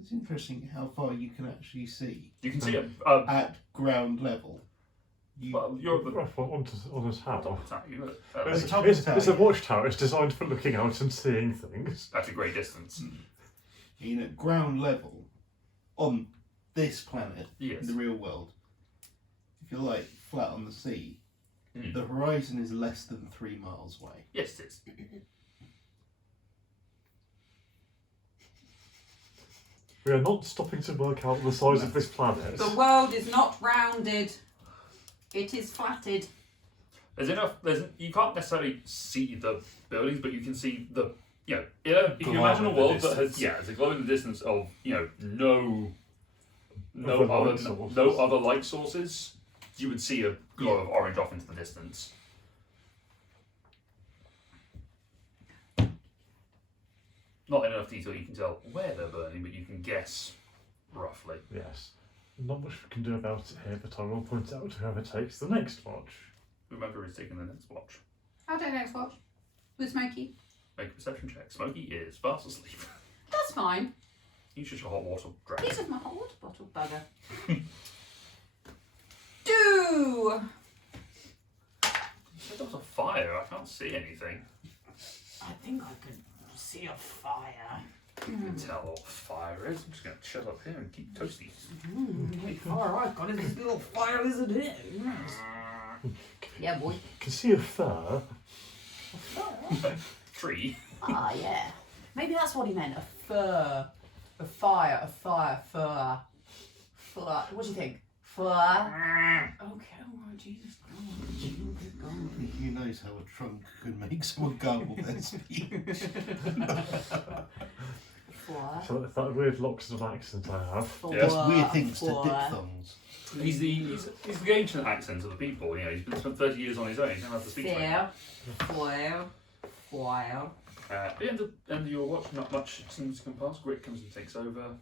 It's interesting how far you can actually see You can see it. at ground level. Well, you're at the Right, on his top tower. of the tower. You're It's, top of it's, the it's a tower. watchtower. It's designed for looking out and seeing things. at a great distance. At ground level on this planet, Yes. in the real world. If you're like flat on the sea, Hmm. the horizon is less than 3 miles away. Yes, it is. We are not stopping to work out the size of this planet. The world is not rounded. It is flatted. There's enough. You can't necessarily see the buildings, but you can see the. If you Glow imagine a in the world that distance. has it's a glow in the distance of no Other other light sources. no other light sources, you would see a glow of orange off into the distance. Not in enough detail you can tell where they're burning, but you can guess roughly. Yes. Not much we can do about it here, but I will point out to whoever takes the next watch. Whoever is taking the next watch, I'll take next watch. With Smokey. make a perception check. Smokey is fast asleep. That's fine. He's just a hot water dragon. Here's my hot water bottle, bugger. Do! You said there was a fire. I can't see anything. I think I could see a fire. You can tell what fire is. I'm just going to shut up here and keep toasty. Alright, got this little fire lizard here. Yeah, boy. Can see a fur. Tree. Ah, yeah. Maybe that's what he meant. A fur. A fire. Fur. What do you think? Fur. Okay, alright, Jesus. Who knows how a trunk can make someone garble their speech? Fur. So that weird Loxton accent I have. Yes, Weird things to diphthongs. He's the ancient accent of the people. He's been spent 30 years on his own. He's never had to speak to anyone. Fire. At the end of your watch, not much seems to come past. Grit comes and takes over.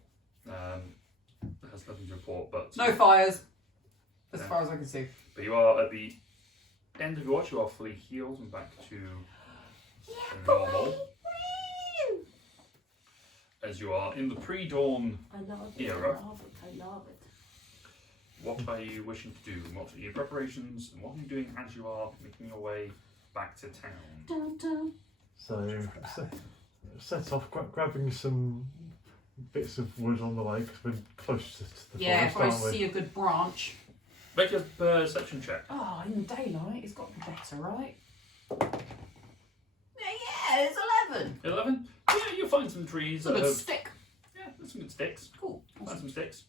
Has nothing to report, but No fires. As Yeah. far as I can see. But you are at the end of your watch. You are fully healed and back to normal. As you are in the pre-dawn I love it. Era. I love it. I love it. What are you wishing to do? What are your preparations? And what are you doing as you are making your way back to town? Dun, dun. So, set off grabbing some bits of wood on the way because we're close to the Yeah, if I forest, aren't we? see a good branch. Make a perception check. Oh, in the daylight, it's got to be better, right? Yeah, it's 11. 11? Yeah, you'll find some trees It's a that good have... stick. Yeah, there's some good sticks. Cool. Find some sticks.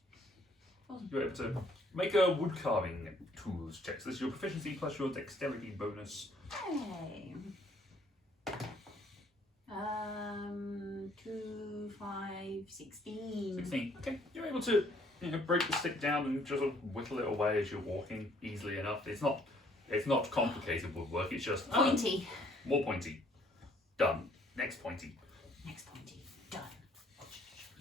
Awesome. You're able to make a wood carving tools check. So this is your proficiency plus your dexterity bonus. Hey. 2, 5, 16. 16. Okay, you're able to break the stick down and just sort of whittle it away as you're walking easily enough. It's not complicated woodwork. It's just Pointy. more pointy. Done. Next pointy. Next pointy. Done.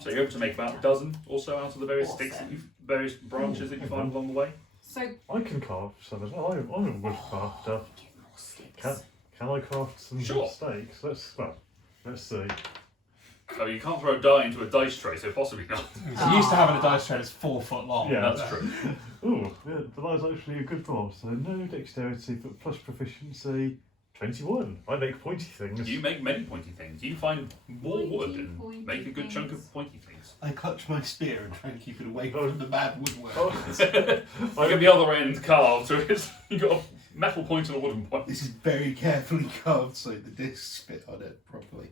So you're able to make about a dozen or so out of the various sticks, Awesome. that various branches that you find along the way. So, I can carve some as well. I'm a wood crafter. Get more sticks. Can I craft some Sure. steaks? Let's see. Oh, you can't throw a die into a dice tray, so possibly not. So used to having a dice tray that's 4 foot long. Yeah. That's true. Ooh, yeah, that was actually a good roll. So no dexterity, but plus proficiency, 21. I make pointy things. You make many pointy things. You find more wood and Pointy make a good chunk things. of pointy things. I clutch my spear and try and keep it away Oh. from the bad woodwork. I get the other end carved, so you've got a metal point and a wooden point. This is very carefully carved so the discs fit on it properly.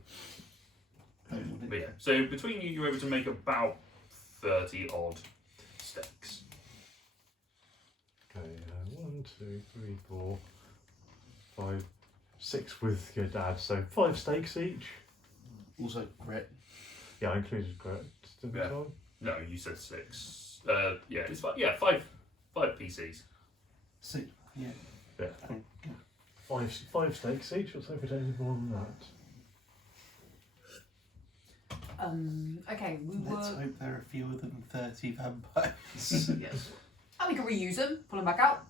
Don't want it- But yeah, so between you, you're able to make about 30 odd steaks. Okay, 1, 2, 3, 4, 5, 6 with your dad, so 5 steaks each. Also, grit. Yeah, I included grit. Didn't Yeah. I? No, you said 6. Yeah, it's 5. Yeah, 5 PCs. So, yeah. Yeah. Five stakes each. Let's hope we don't need more than that. Okay, we Let's were. hope there are fewer than 30 vampires. Yes. And we can reuse them, pull them back out,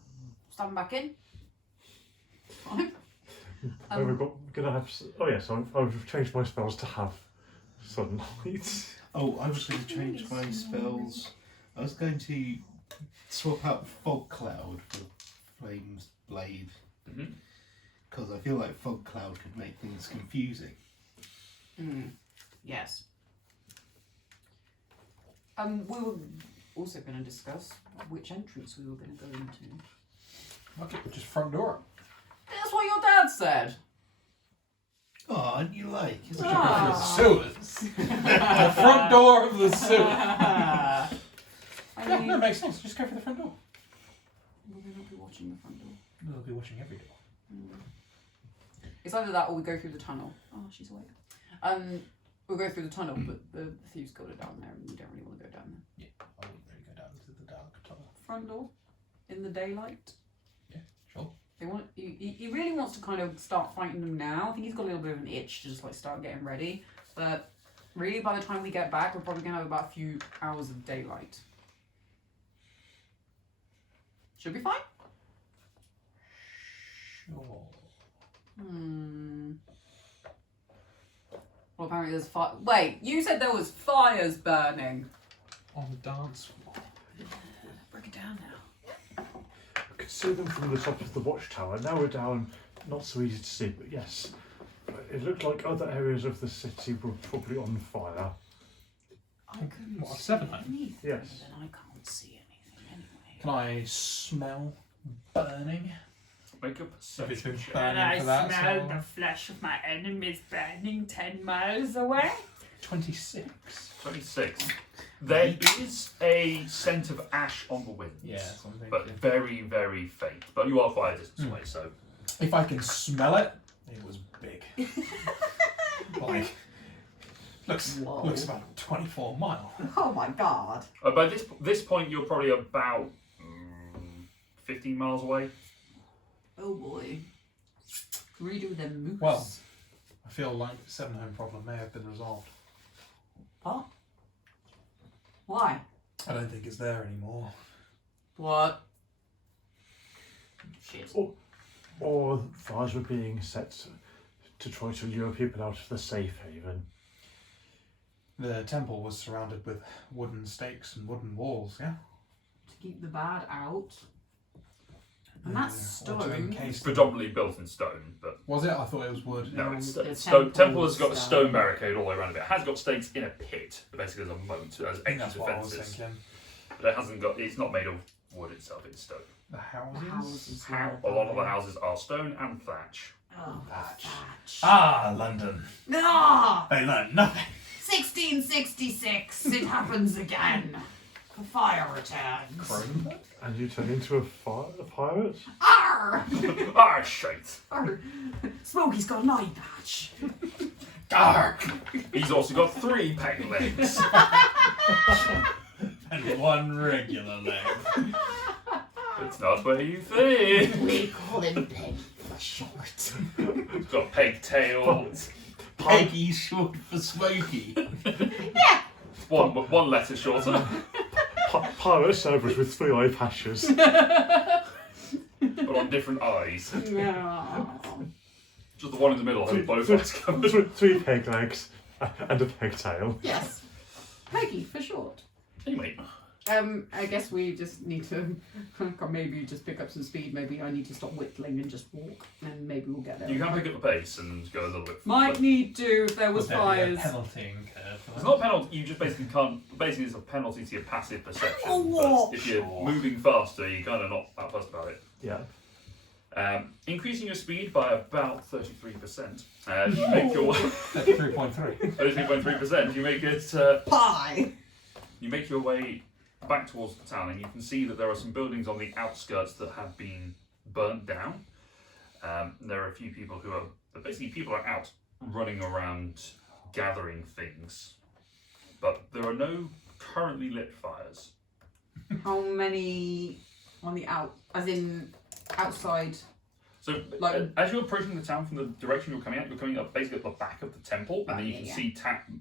stab them back in. Fine. We're gonna have. Oh yes, I've changed my spells to have sunlight. Oh, I was going to change my spells. I was going to swap out Fog Cloud for Flames Blade. Mhm. Because I feel like Fog Cloud could make things confusing. Yes. We were also going to discuss which entrance we were going to go into. Okay, just front door. That's what your dad said. Oh, and you like, isn't The it? sewers. The front door of the sewer. I Yeah, mean, that makes sense. Just go for the front door. will they not be watching the front door? They'll be watching every door. It's either that or we go through the tunnel. Oh, she's awake. We'll go through the tunnel, but the thieves got it down there, and we don't really want to go down there. Yeah, I wouldn't really go down to the dark tunnel. Front door, in the daylight. Yeah, sure. They want. He really wants to kind of start fighting them now. I think he's got a little bit of an itch to just like start getting ready. But really, by the time we get back, we're probably gonna have about a few hours of daylight. Should be fine. Sure. Well, apparently there's fire. Wait, you said there was fires burning. On the dance floor. Break it down now. I could see them from the top of the watchtower. Now we're down, not so easy to see, but yes. It looked like other areas of the city were probably on fire. I couldn't What, see Sevenhome? anything, Yes. and I can't see anything anyway. Can I smell burning? Make a If it's perception been check. burning for that so long? flesh of my enemies burning 10 miles away? 26. 26. There is a scent of ash on the wind. Yeah, that's what I'm thinking. But very, very faint. But you are quite a distance away, so. If I can smell it, it was big. Like, looks about 24 mile. Oh my god. By this point, you're probably about 15 miles away. Oh boy. Redo them moves. Well, I feel like the Sevenhome problem may have been resolved. What? Why? I don't think it's there anymore. What? Shit. Or fires were being set to try to lure people out of the safe haven. The temple was surrounded with wooden stakes and wooden walls, yeah? To keep the bad out. And that's Or to stone. encase It's them. predominantly built in stone, but Was it? I thought it was wood. no, No, it's the stone. temple Temple has got a is stone barricade all the way around it. It has got stakes in a pit, but basically there's a moat, so there's I think extra that's what I was defences. thinking. But it hasn't got. It's not made of wood itself. It's stone. The houses? The houses. A lot of the houses are stone and thatch. Oh, Thatch. thatch. Ah, London. Ah! They learn nothing. 1666! It happens again. The fire returns. Cronenberg? And you turn into a pirate? Arr! Ah, shite. Arr! Smokey's got an eye patch. Dark. He's also got 3 peg legs. And one regular leg. It's not what you think. We call him Peg for short. He's got pigtail. Peggy's short for Smokey. One letter shorter. Pirate celebrate with 3 eye patches. But on different eyes. No. Just the one in the middle has both eyes covered. 3 peg legs and a pegtail. Yes. Peggy for short. Anyway, I guess we just need to maybe just pick up some speed. Maybe I need to stop whittling and just walk, and maybe we'll get there. you can pick up the pace and go a little bit. Might need to if there was Would there be a fires. penalty incurred for It's that? not a penalty, you just basically can't. Basically, it's a penalty to your passive perception. Oh, but if you're sure. moving faster, you're kind of not that fussed about it. Yeah. Increasing your speed by about 33%. You make your 3.3. 33.3%. You make it. Pie. You make your way back towards the town, and you can see that there are some buildings on the outskirts that have been burnt down. There are a few people who are basically people are out running around gathering things, but there are no currently lit fires. How many on the outside? So, Like- as you're approaching the town from the direction you're coming up basically at the back of the temple, and then you Right, can yeah, see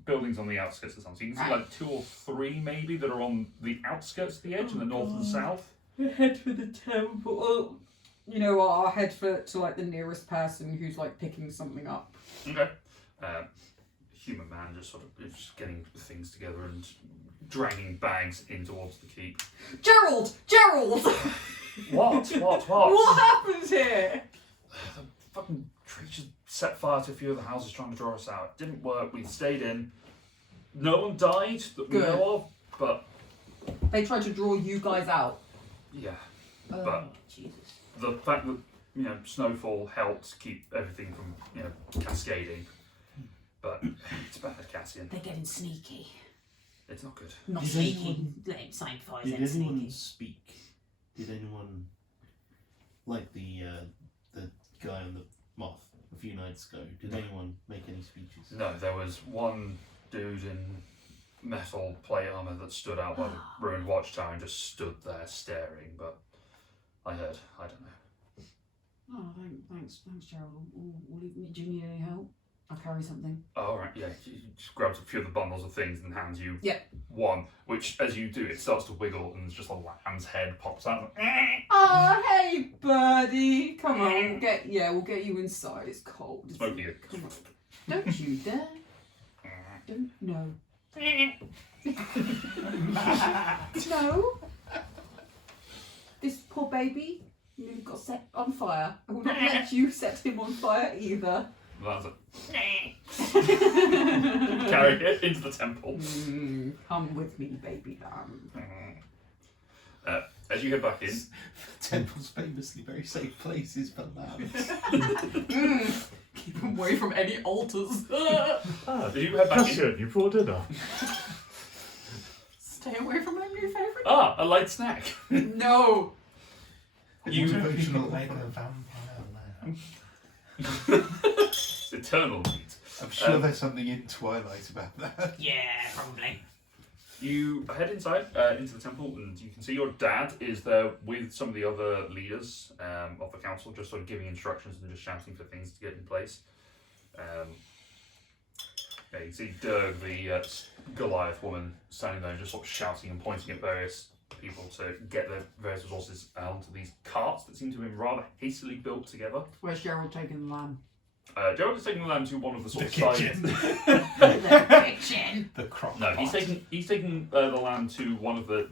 buildings on the outskirts of the town. So you can see Right. like 2 or 3 maybe that are on the outskirts of the edge in the north and the south. Head for the temple. Oh, you know what? I'll head to like the nearest person who's like picking something up. Okay. Human man just sort of is getting things together and dragging bags in towards the keep. Gerald! Gerald! What? What happened here? The fucking creatures set fire to a few of the houses trying to draw us out. It didn't work. We stayed in. No one died that we Good. know of, but They tried to draw you guys out. yeah. Oh, But- Jesus. The fact that, snowfall helped keep everything from, cascading. But it's bad, Cassian. They're getting sneaky. It's not good. Not Did sneaky. anyone- Let him sign fires Did and anyone sneaky. speak? Did anyone, like the guy on the moth a few nights ago? Did anyone make any speeches? No, there was one dude in metal plate armor that stood out by the ruined watchtower and just stood there staring, but I heard. I don't know. Oh, thanks, Gerald. Do you need any help? I'll carry something. Oh, all right, yeah. He just grabs a few of the bundles of things and hands you Yep. one, which, as you do, it starts to wiggle and just a lamb's head pops out. Oh, hey, birdie. Come on, we'll get you inside. It's cold. Smoking it. Come on. Don't you dare. Don't, no. No. This poor baby nearly got set on fire. I will not let you set him on fire either. The lamb's like, carry it into the temple. Come with me, baby lamb. As you head back in, Temple's famously very safe places for lambs. Keep him away from any altars. Ah, as you head back in, Cassian, you brought dinner. Stay away from my new favourite. a light snack. No. You Motivational like a vampire lamb. it's eternal meat. I'm sure there's something in Twilight about that. Yeah, probably. You head inside into the temple, and you can see your dad is there with some of the other leaders of the council, just sort of giving instructions and just shouting for things to get in place. Yeah, you can see Dirk, the Goliath woman, standing there and just sort of shouting and pointing at various people to get their various resources onto these carts that seem to have been rather hastily built together. Where's Gerald taking the lamb? Gerald is taking the lamb to one of the sort The of kitchen. The kitchen. The crock No, pot. he's taking the lamb to one of the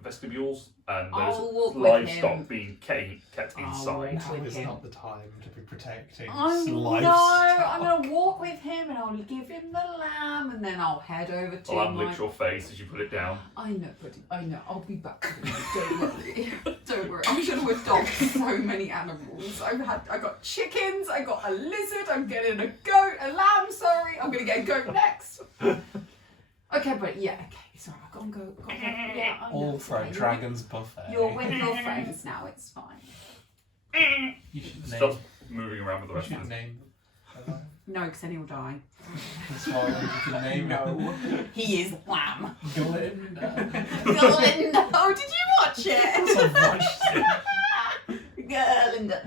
vestibules, and there's I'll walk with livestock him. being kept inside. Now with is him. not the time to be protecting I know. livestock. I'm gonna walk with him, and I'll give him the lamb, and then I'll head over to The lamb my. licks your face as you put it down. I know, buddy. I know. I'll be back. Don't worry. Don't worry. I'm gonna adopt so many animals. I got chickens. I got a lizard. I'm getting a goat, a lamb. Sorry, I'm gonna get a goat next. Okay, but yeah, okay. It's alright. I've got to go. Yeah, I know. All for a You're- dragon's buffet. You're with your friends now. It's fine. You should Starts name. moving around with the You rest of should them. name. them. No, because then he'll die. That's why you can name it. He is lamb. Glinda. Glinda. Oh, did you watch it? I've watched Glinda.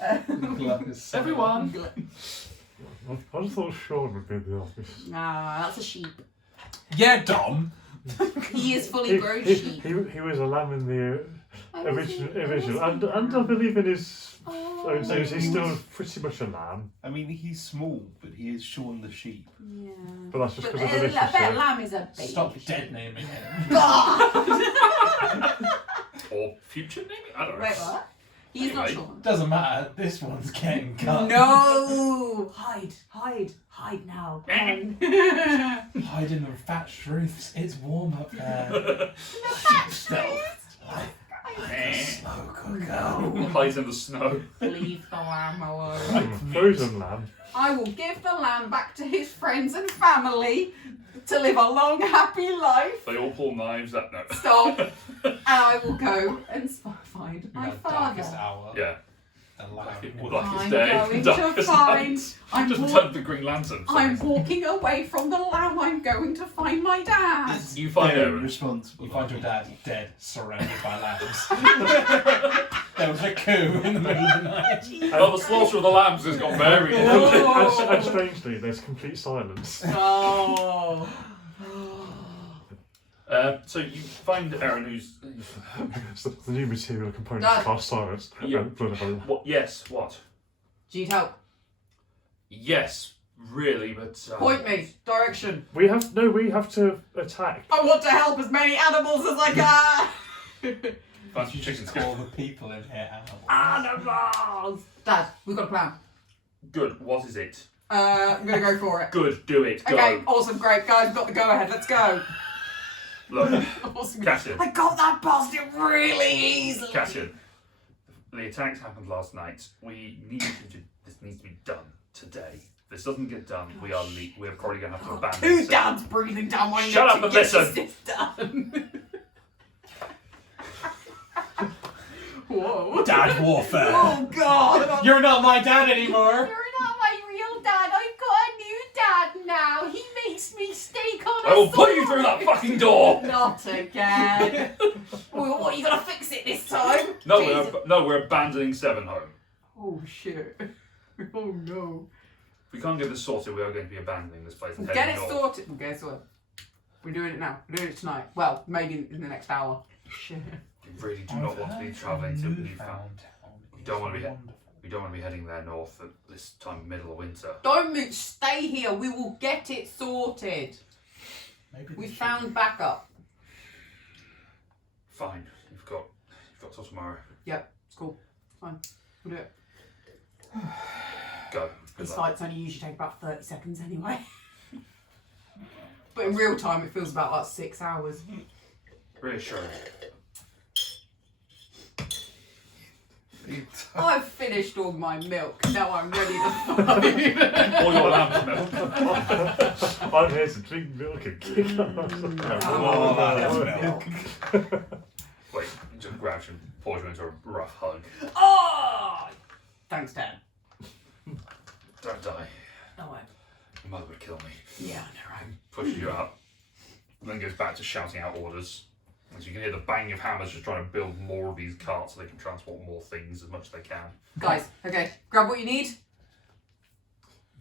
it. Everyone. I just thought Sean would be in the office. Ah, that's a sheep. Yeah, Dom. He is fully grown sheep. He was a lamb in the I was original, a- I was a and I lamb. believe in his. Oh. So he's still pretty much a lamb, I mean, he's small, but he is Shaun the sheep. Yeah. but that's just But because of I bet relationship. lamb is a baby. Stop sheep. dead naming him. Or future naming? I don't know. Wait, what? He's not Anyway. Sean. Doesn't matter. This one's getting cut. No! Hide now. Hide in the thatched roofs. It's warm up there. Stealth. Slow cooker. Hides in the snow. Leave the lamb alone. Like frozen lamb. I will give the lamb back to his friends and family to live a long, happy life. They all pull knives out. No. Stop. And I will go and find my Darkest father. hour. Yeah. The loud Blackest I'm day, going to darkest find. night. I'm, Just walk- turned the Green Lantern. so I'm it's- walking away from the lamb. I'm going to find my dad. It's You find very Aaron. responsible. You find your dad dead, surrounded by lambs. There was a coup in the middle of the night. Oh, the slaughter of the lambs has got very. Oh. And strangely, there's complete silence. Oh. So you find Aaron, who's So the new material components Dad. cast silence Yeah. and blood home. what? Yes, what? Do you need help? Yes, really, but Point me. Direction. We have to attack. I want to help as many animals as I can. Find some You chickens. just call the people in here animals. Animals. Dad, we've got a plan. Good. What is it? I'm gonna go for it. Good. Do it. Go. Okay, awesome, great, guys, got the go ahead. Let's go. Look, Awesome. Cassian. I got that bastard really easily. Cassian. The attacks happened last night. We need to. This needs to be done today. If this doesn't get done, we're probably going to have to abandon Two this. dads breathing down my Shut neck up to and get listen. this done. Whoa. Dad warfare. Oh God. You're not my dad anymore. You're not my real dad. I've got a new dad now. He makes me steak on a I will put you through that fucking door. Not again. Well, what, you gonna fix it this time? No, Jesus. we're abandoning Sevenhome. Oh shit. Oh no. If we can't get this sorted, we are going to be abandoning this place. and Get heading it north. sorted. We'll get it sorted. We're doing it now. We're doing it tonight. Well, maybe in the next hour. Shit. We really do not want to be travelling to Newfound. We don't want to be. We don't want to be heading there north at this time, middle of winter. Don't move. Stay here. We will get it sorted. Maybe We they should- found backup. Fine. You've got till tomorrow. Yep. It's cool. Fine. We'll do it. Go. Good These luck. fights only usually take about 30 seconds anyway. But in real time, it feels about like 6 hours. Reassuring. I've finished all my milk. Now I'm ready to fight. All your lamb's milk. I'm here to drink milk and kick ass. Oh, that is milk. Wait, he just grabs you and pours you into a rough hug. Oh! Thanks, Dad. Don't die. No way. Your mother would kill me. Yeah, I know, right? Pushes you up. And then goes back to shouting out orders. As you can hear the bang of hammers just trying to build more of these carts so they can transport more things as much as they can. Guys, okay, grab what you need.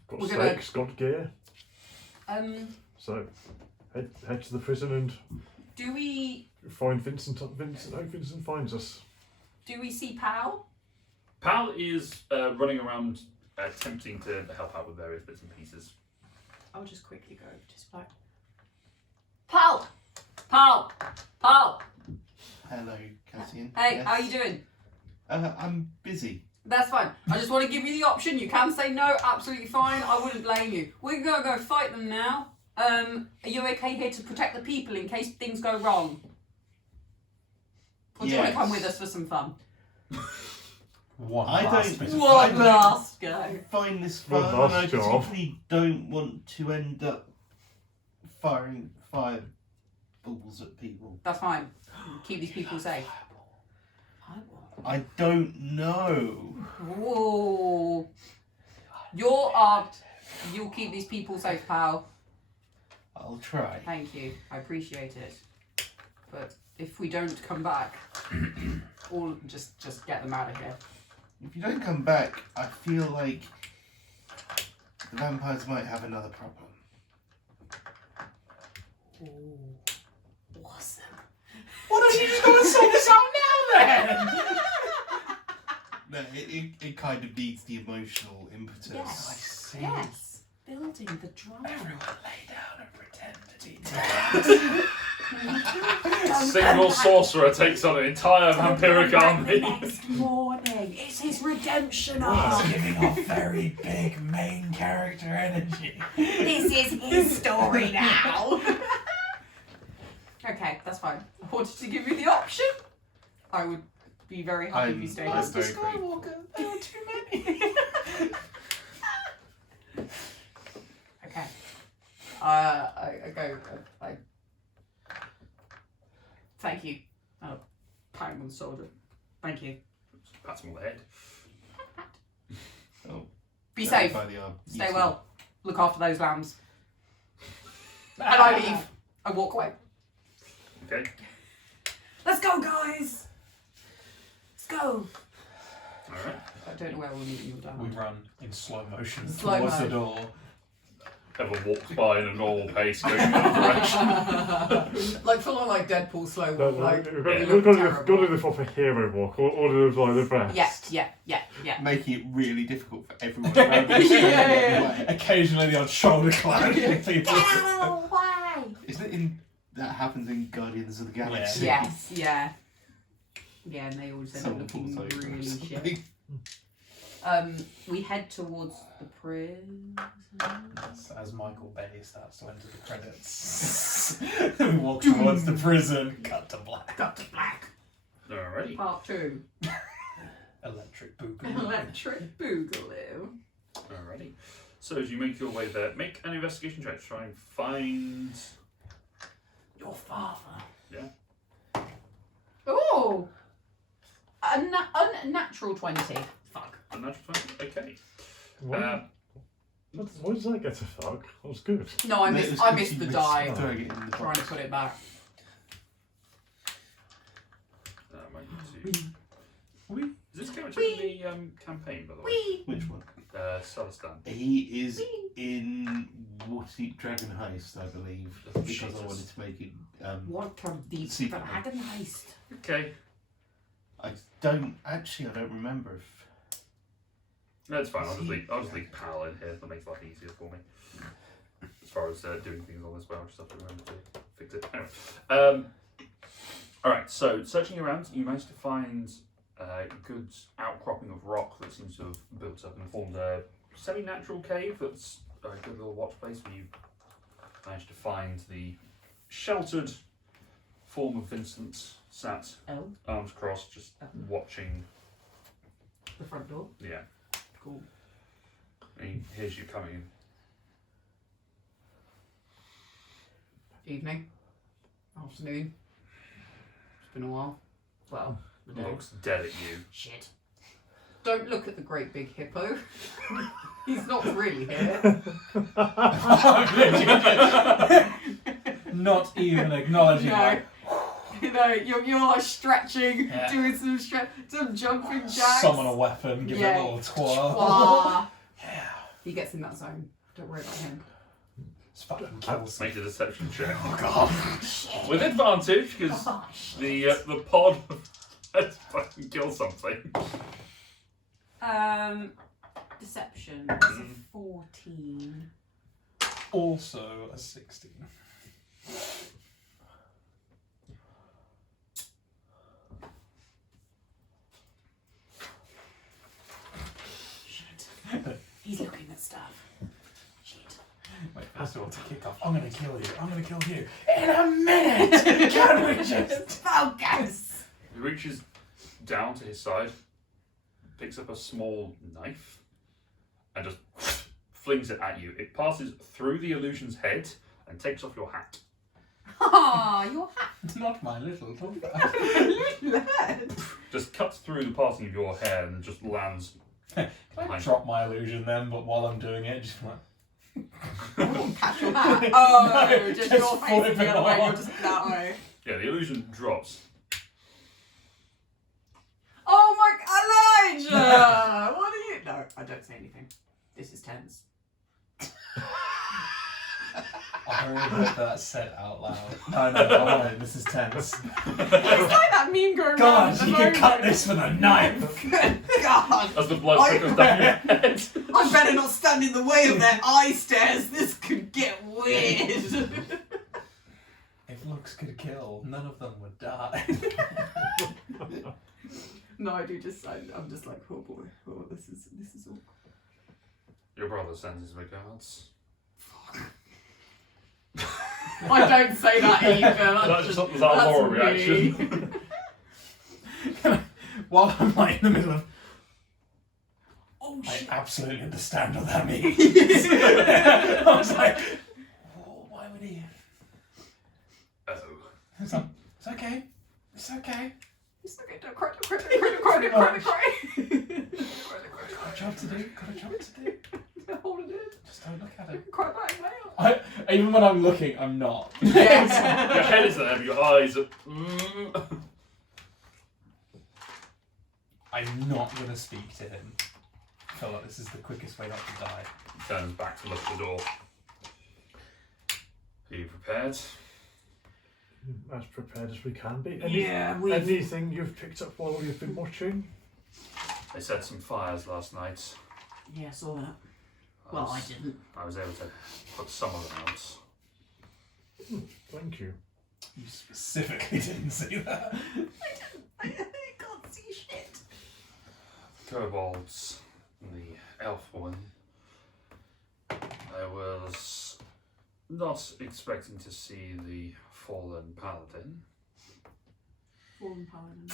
Got We're gonna- stakes, got gear. So head to the prison and Do we find Vincent. Hope Vincent finds us. see Pal? Pal is running around attempting to help out with various bits and pieces. I'll just quickly go just like Pal! Pal! Pal! Hello, Cassian. Hey, Yes. how you doing? I'm busy. That's fine. I just want to give you the option. You can say no, absolutely fine. I wouldn't blame you. We're gonna go fight them now. Are you okay here to protect the people in case things go wrong? Or do you want to come Yes. with us for some fun? One I last don't- bit of What? fun. last go. I find this Well, fun, last and I job. particularly don't want to end up firing fireballs at people. That's fine. Keep these people safe. I don't know. Whoa. You'll keep these people safe, pal. I'll try. Thank you. I appreciate it. But if we don't come back, just get them out of here. If you don't come back, I feel like the vampires might have another problem. Awesome. Why don't you just go and sort this out now then? No, it kind of needs the emotional impetus. Yes. I see. Yes. Building the drama. Everyone lay down and pretend to be dead. A single sorcerer takes on an entire vampiric The army. next morning. It's his redemption It's arc. giving off very big main character energy. This is his story now. Okay, that's fine. I wanted to give you the option. I would be very happy if you stayed. I'm very grateful. Skywalker, there are too many. Okay. I go. I thank you. Pat him on the shoulder. Thank you. Pats him on the head. Be safe. By the Stay well. Look after those lambs. And I leave. I walk away. Okay. Let's go, guys. Let's go. Alright. I don't know where we're meeting your dad. We run in slow motion Slow towards mo. the door. Ever walks by in a normal pace going in that direction. Like full on like Deadpool slow No, walk. no, Like we've yeah. got to do the proper hero walk, or do like the best. yeah. Making it really difficult for everyone around us. Yeah. Occasionally the odd shoulder climb. People. Isn't it in that happens in Guardians of the Galaxy? Yes, yeah. Yeah, and they always end up Someone looking falls over or really something. shit. We head towards the prison. As Michael Bay starts to enter the credits, we walk towards the prison. Cut to black. Cut to black. Alrighty. Part 2. Electric boogaloo. Electric Boogaloo. Alrighty. So as you make your way there, make an investigation check to try and find. Your father. Yeah. Oh! Unnatural 20. Fuck. A natural 20. Okay. Why does that get a fuck? That was good. No, I missed the die. Throwing it in the Trying to box. put it back. Might need to. Is this character in the campaign, by the way? Whee! Which one? Celestin. He is in Dragon Heist, I believe, because Jesus. I wanted to make it. What can the Secret. dragon heist? Okay. I don't remember if. No, it's fine. I'll just leave Pal in here. That makes life easier for me. As far as doing things on this way, I'll just have to remember to fix it. Anyway. Alright, so searching around, you managed to find a good outcropping of rock that seems to have built up and formed a semi-natural cave that's a good little watch place where you managed to find the sheltered form of Vincent sat, Oh, arms crossed, just watching. the front door. Yeah. Cool. And he hears you coming in. Evening. Afternoon. It's been a while. Well, the day. Looks dead at you. Shit. Don't look at the great big hippo. He's not really here. Not even acknowledging No. that. You know, you're like stretching, Yeah. doing some jumping jacks. Summon a weapon, give it Yeah. a little twirl. Wah. Yeah. He gets in that zone. Don't worry about him. It's fucking kills me. Make a deception check. Oh god. With advantage, because Oh, shit. the pod has fucking kill something. Deception. That's a 14. Also a 16. Shit. He's looking at stuff. Shit. Wait, first of all, to kick off, I'm gonna kill you. I'm gonna kill you. In a minute! Can we just... Focus! He reaches down to his side, picks up a small knife, and just flings it at you. It passes through the illusion's head and takes off your hat. Ah, your hat. Not my little daughter. Just cuts through the parting of your hair and just lands. Can I drop my illusion then, but while I'm doing it, just like... Catch your hat. Oh, No, just just your face flip the it other way. off. You're just that way. Yeah, the illusion drops. Oh my, Elijah! What are you? No, I don't say anything. This is tense. I really hope that's said out loud. No, I won't. This is tense. It's like that meme going God, around at the you could cut moment. this with a knife. God, As the blood trickles down your head. I better not stand in the way of their eye stares. This could get weird. If looks could kill, none of them would die. No, I do just. I'm just like, oh boy, oh this is awkward. Your brother sends his regards. I don't say that either. That's just was our Laura me. reaction. While I'm like in the middle of... Oh I shit. absolutely understand what that means. I was like, oh, why would he? Oh. It's like, it's okay. It's okay. It's okay. Don't cry. Don't cry. Don't cry. Don't cry. Don't cry. Don't cry. Got job to do. Got a job to do. Hold it in. Just don't look at it. Quite back now. Even when I'm looking, I'm not. Yes. Your head is there, your eyes are. I'm not going to speak to him. I feel like this is the quickest way not to die. He turns back to look at the door. Are you prepared? As prepared as we can be. Yeah, we. Anything you've picked up while you've been watching? They set some fires last night. Yeah, saw that. Well, I was- didn't. I was able to put some of them out. Thank you. You specifically didn't see that. I can't see shit. Kobolds, the elf one. I was not expecting to see the fallen paladin. Fallen paladin.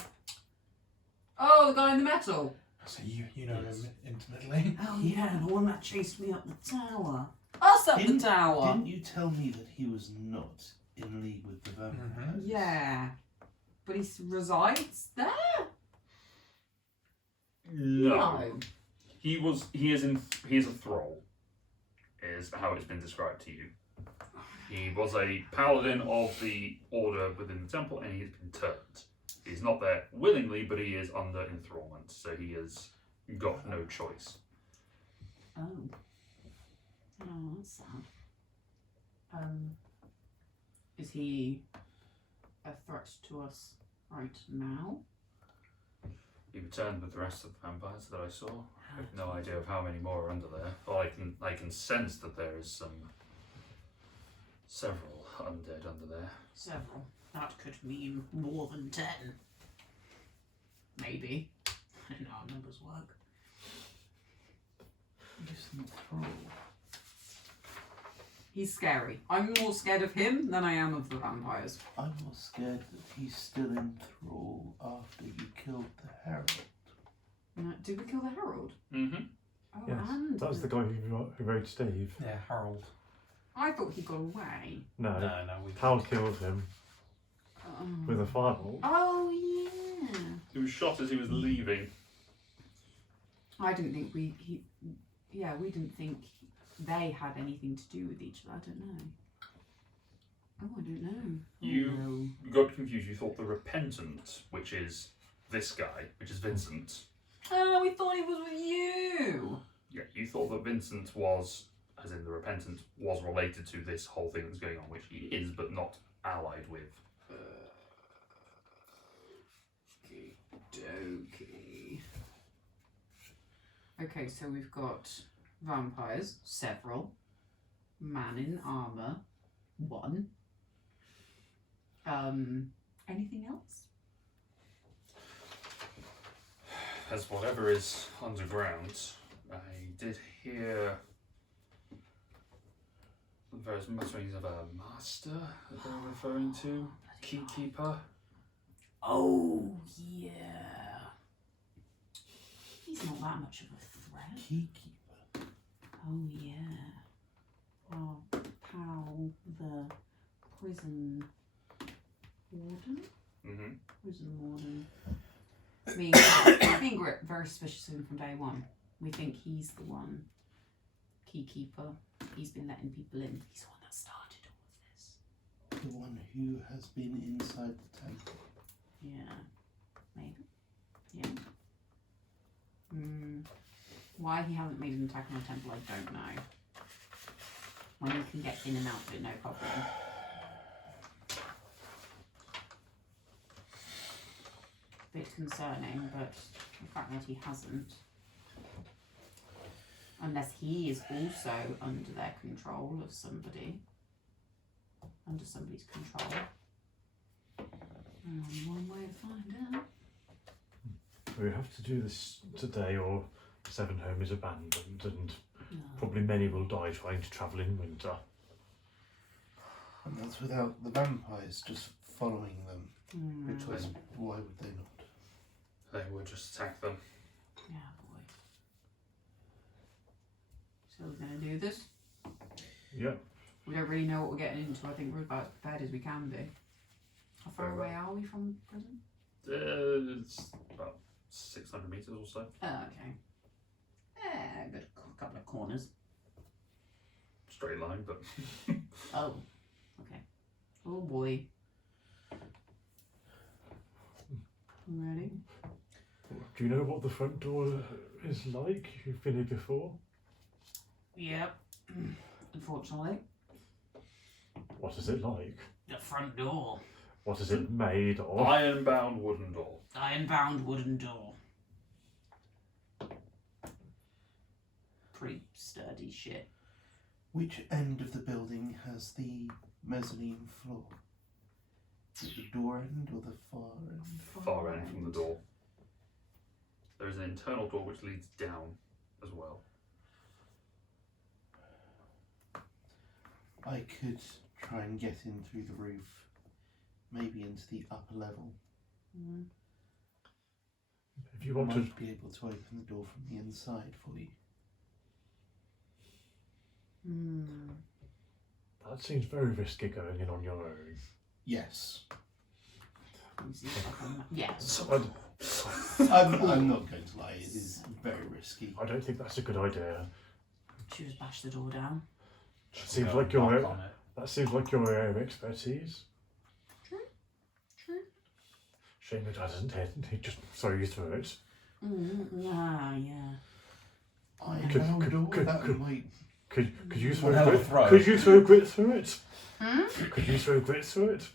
Oh, the guy in the metal. So you know him intimately. Oh yeah, the one that chased me up the tower. Us up the tower. Didn't you tell me that he was not in league with the vampires? Yeah, but he resides there. No. He is a thrall, is how it's been described to you. He was a paladin of the order within the temple, and he has been turned. He's not there willingly, but he is under enthrallment, so he has got no choice. Oh. Oh, that's sad. Is he a threat to us right now? He returned with the rest of the vampires that I saw. I have no idea of how many more are under there. Well, I can sense that there is several undead under there. Several. That could mean more than 10. Maybe. I don't know how numbers work. Listen, thrall. He's scary. I'm more scared of him than I am of the vampires. I'm more scared that he's still in thrall after you killed the herald. Did we kill the Herald? Mm-hmm. Oh, Yes. and That was the guy who rode Steve. Yeah, Harold. I thought he got away. No. No, we. Hal killed him with a fireball. Oh yeah. He was shot as he was leaving. I didn't think we didn't think they had anything to do with each other. I don't know. Oh, I don't know. You got confused. You thought the Repentant, which is this guy, which is Vincent. Oh, we thought he was with you. Yeah, you thought that Vincent was, as in the Repentant, was related to this whole thing that's going on, which he is, but not allied with. Okey-dokey. Okay, so we've got vampires, several. Man in armour, 1. Anything else? As whatever is underground, I did hear various mutterings of a master that they're referring to, Keykeeper. Oh, yeah. He's not that much of a threat. Keykeeper. Oh, yeah. Our pal, the prison warden? Mm-hmm. Prison warden. Being very suspicious of him from day one. We think he's the one. Keykeeper. He's been letting people in. He's the one that started all of this. The one who has been inside the temple. Yeah. Maybe. Yeah. Why he hasn't made an attack on the temple, I don't know. When you can get in and out of it, no problem. Bit concerning, but the fact that he hasn't. Unless he is also under their control of somebody. Under somebody's control. Only one way to find out. We have to do this today, or Sevenhome is abandoned, and No. probably many will die trying to travel in winter. And that's without the vampires just following them. Hmm. Because why would they not? They would just attack them. Yeah, boy. So we're going to do this. Yep. We don't really know what we're getting into. I think we're about as prepared as we can be. How far Very away are we from prison? It's about 600 meters or so. Oh, okay. Yeah, good couple of corners. Straight line, but Oh, okay. Oh boy. Ready? Do you know what the front door is like? You've been here before. Yep. Unfortunately, What is it like? the front door. What is it made of? iron-bound wooden door. Iron-bound wooden door. Pretty sturdy shit. Which end of the building has the mezzanine floor? Is it the door end or the far end? Far end from the door. There is an internal door which leads down as well. I could try and get in through the roof, maybe into the upper level. Mm. If you want to, Might be able to open the door from the inside for you. Hmm. that seems very risky going in on your own. Yes. Let me see if I can- Yes. I'm not going to lie, it is very risky. I don't think that's a good idea. Should just bash the door down. Seems Go like your knock on it. that seems like your area of expertise. True. Shame your dad isn't here. He just throw you through it. Yeah. Iron Could- bound could- door, could- that could- might... Could you One throw hell of a grit? throw. Could you throw grit through it? Hmm? Could you throw grit through it?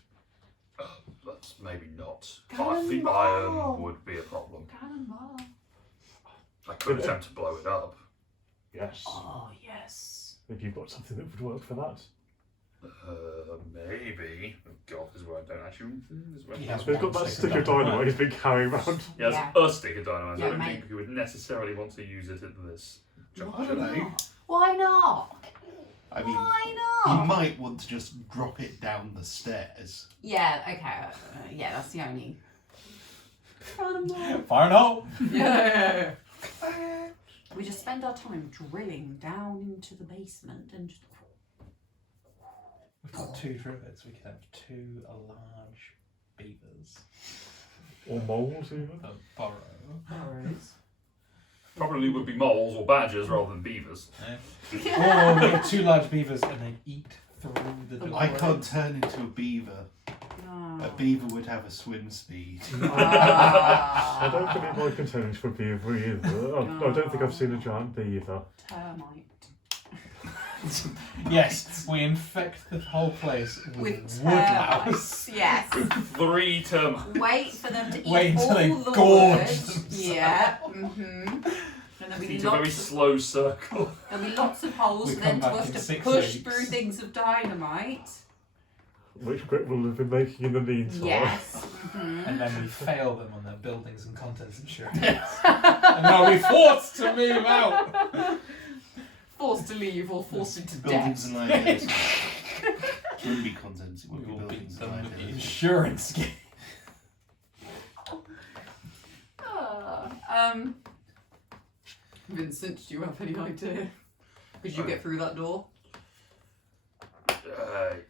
That's maybe not. The Cannonball. iron would be a problem. Cannonball. I could attempt to blow it up. Yes. Oh yes. If you've got something that would work for that. Maybe. Oh God, this is where I don't actually. This is where He has We've one got that stick stick of of dynamite dynamite. he's been carrying around. Yeah, Yeah. it's a stick of dynamite. Yeah, I don't mate. think you would necessarily want to use it at this I juncture. don't know. Why not? I mean, Why you not? might want to just drop it down the stairs. Yeah. Okay. Yeah, that's the only. Cannonball. Fire and hole! Yeah. We just spend our time drilling down into the basement and just. We've got 2 drivets. We could have 2 large beavers. Or moles even. A burrow. Burrows. Probably would be moles or badgers rather than beavers. Or we get 2 large beavers and they eat through the door. I can't turn into a beaver. Oh. A beaver would have a swim speed. I don't believe my containers for beaver either. I don't think I've seen a giant beaver. Termite. Yes, we infect the whole place with With woodlouse. termites. Yes. 3 termites. Wait for them to eat Wait until all they the gorge wood. themselves. Yeah. And there'll be It's a very lots. slow circle. There'll be lots of holes We for them come to back have in to 6 push weeks. through things of dynamite. Which grit will have been making in the meantime. Yes. And then we fail them on their buildings and contents insurance. And now we're forced to move out. Forced to leave or forced into Buildings debt. and liabilities. Wouldn't be contents, it We would be will beat buildings and them with the liabilities. insurance scheme. Vincent, do you have any idea? Could you get through that door?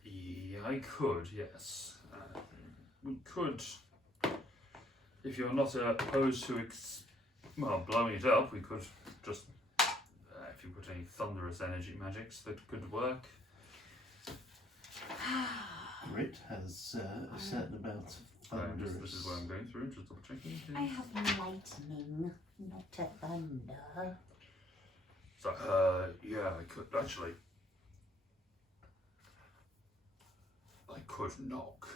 Yeah, I could, yes. We could, if you're not opposed to blowing it up, we could just, if you put any thunderous energy magics that could work. Grit has a certain amount of thunderous. This is what I'm going through, just double checking. I have lightning, not a thunder. So, yeah, I could actually. I could knock.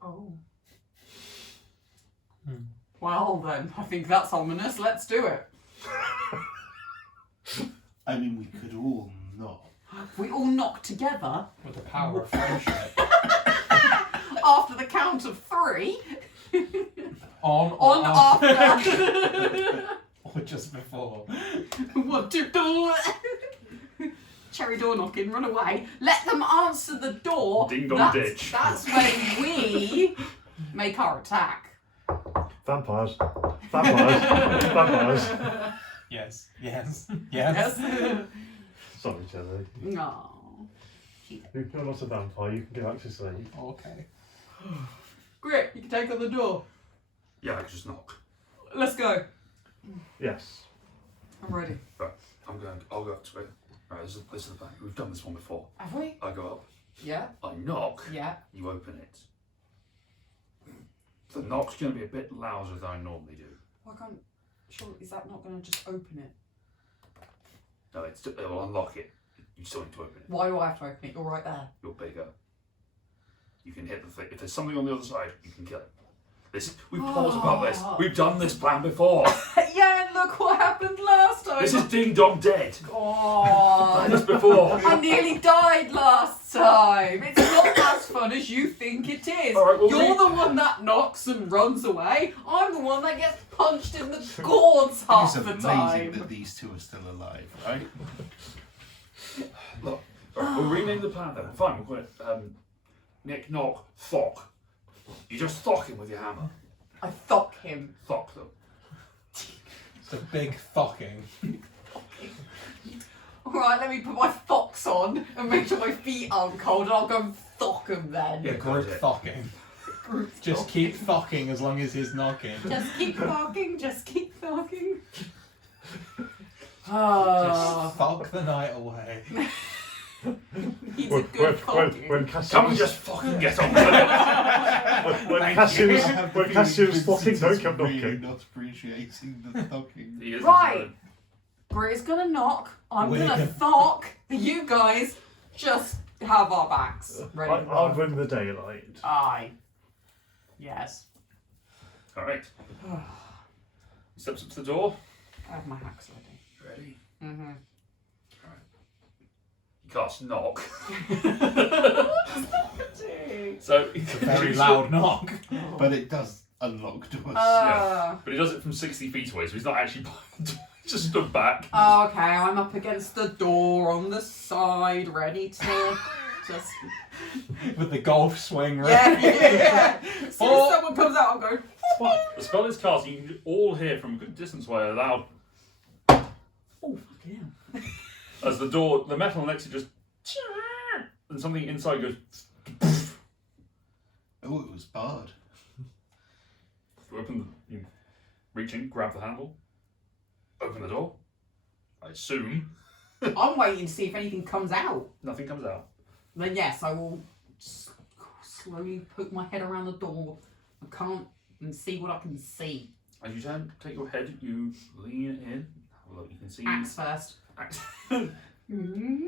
Oh. Well then, I think that's ominous. Let's do it. I mean, we could all knock. We all knock together With the power of friendship. after the count of 3. On On or after. or just before. 1, 2, 3. Cherry door knocking, run away. Let them answer the door. Ding dong that's, ditch. That's when we make our attack. Vampires. Vampires. Vampires. Yes, yes, yes. Sorry, Jelly. No. You're not a vampire, you can go back to sleep. Okay. Great, you can take on the door. Yeah, I could just knock. Let's go. Yes. I'm ready. I'll go up to it. Right, this is the plan. We've done this one before. Have we? I go up. Yeah. I knock. Yeah. You open it. The knock's going to be a bit louder than I normally do. Why can't? Sure, is that not going to just open it? No, it will unlock it. You still need to open it. Why do I have to open it? You're right there. You're bigger. You can hit the thing. If there's something on the other side, you can kill it. We've talked about this. We've done this plan before. Yeah, and look what happened last time. This is Ding Dong Dead. God. Done this before. I nearly died last time. It's not as fun as you think it is. All right, well, You're the one that knocks and runs away. I'm the one that gets punched in the gourds half It's the amazing time. that these two are still alive, right? Look, we'll rename the plan then. Fine, we'll call it Nick Knock Thock. You just thock him with your hammer. I thock him. Thock them. It's a big thocking. Alright, let me put my fox on and make sure my feet aren't cold and I'll go and thock him then. Yeah, Group that's it. thocking. Just keep thocking as long as he's knocking. Just keep thocking, just keep thocking. Just thock the night away. He's a good thocking. When Cassius Come and just fucking get on with it. when Cassius fucking don't come really knocking. not appreciating the talking. He is Right. Britta's gonna knock, I'm We're gonna gonna- thock, you guys just have our backs ready. I'll win the daylight. Aye. Yes. Alright. He steps up to the door. I have my hacks ready. Ready? Mm-hmm. He casts knock. So It's a very loud knock. But it does unlock doors. But he does it from 60 feet away, so he's not actually by the door. He just stood back. Okay, I'm up against the door on the side, ready to just. With the golf swing, right? Yeah. As soon as someone comes out, I'm going. The spell is cast. You can all hear from a good distance away a loud Oh, fuck yeah. as the door, the metal next to just, and something inside goes. Oh, it was barred. You open, you reach in, grab the handle, open the door. I assume I'm waiting to see if anything comes out. nothing comes out. Then yes, I will slowly poke my head around the door. I can't and see what I can see. As you take your head, you lean in. Have a look. You can see. Axe first. Axe. Mm-hmm.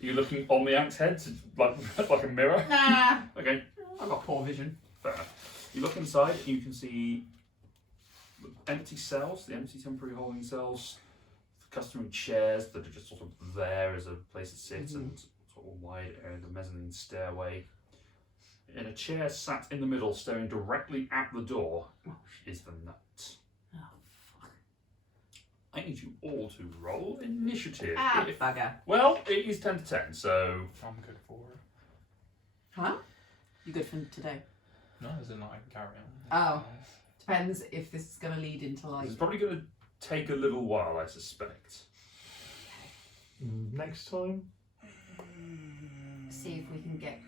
You're looking on the axe head, to, like a mirror. Nah, Okay, I've got poor vision. fair enough. You look inside, and you can see empty cells, the empty temporary holding cells, customary chairs that are just sort of there as a place to sit, and sort of wide area, the mezzanine stairway. In a chair sat in the middle, staring directly at the door, is the nut. Oh, fuck. I need you all to roll initiative. Ah, If- bugger. well, it is 10 to 10, so I'm good for it. Huh? You good for today? No, as in I can carry on. Oh. Depends if this is going to lead into like. it's probably going to take a little while, I suspect. Next time? See if we can get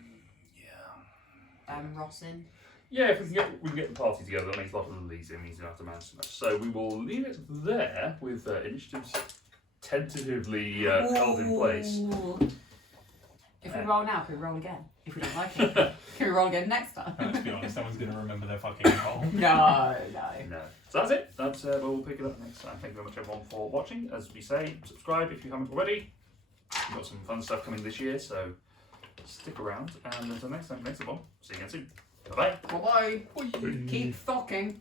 Ross in. Yeah, if we can get the party together, that makes life a little easier. It means you don't have to manage so much. So we will leave it there with initiatives tentatively held in place. Ooh. If we roll now, can we roll again? If we don't like it, can we roll again next time? Let's be honest, no one's going to remember their fucking roll. No. No. So that's it. That's we'll pick it up next time. Thank you very much everyone for watching. As we say, subscribe if you haven't already. We've got some fun stuff coming this year, so stick around. And until next time, thanks everyone. See you again soon. Bye bye. Bye bye. Keep thocking.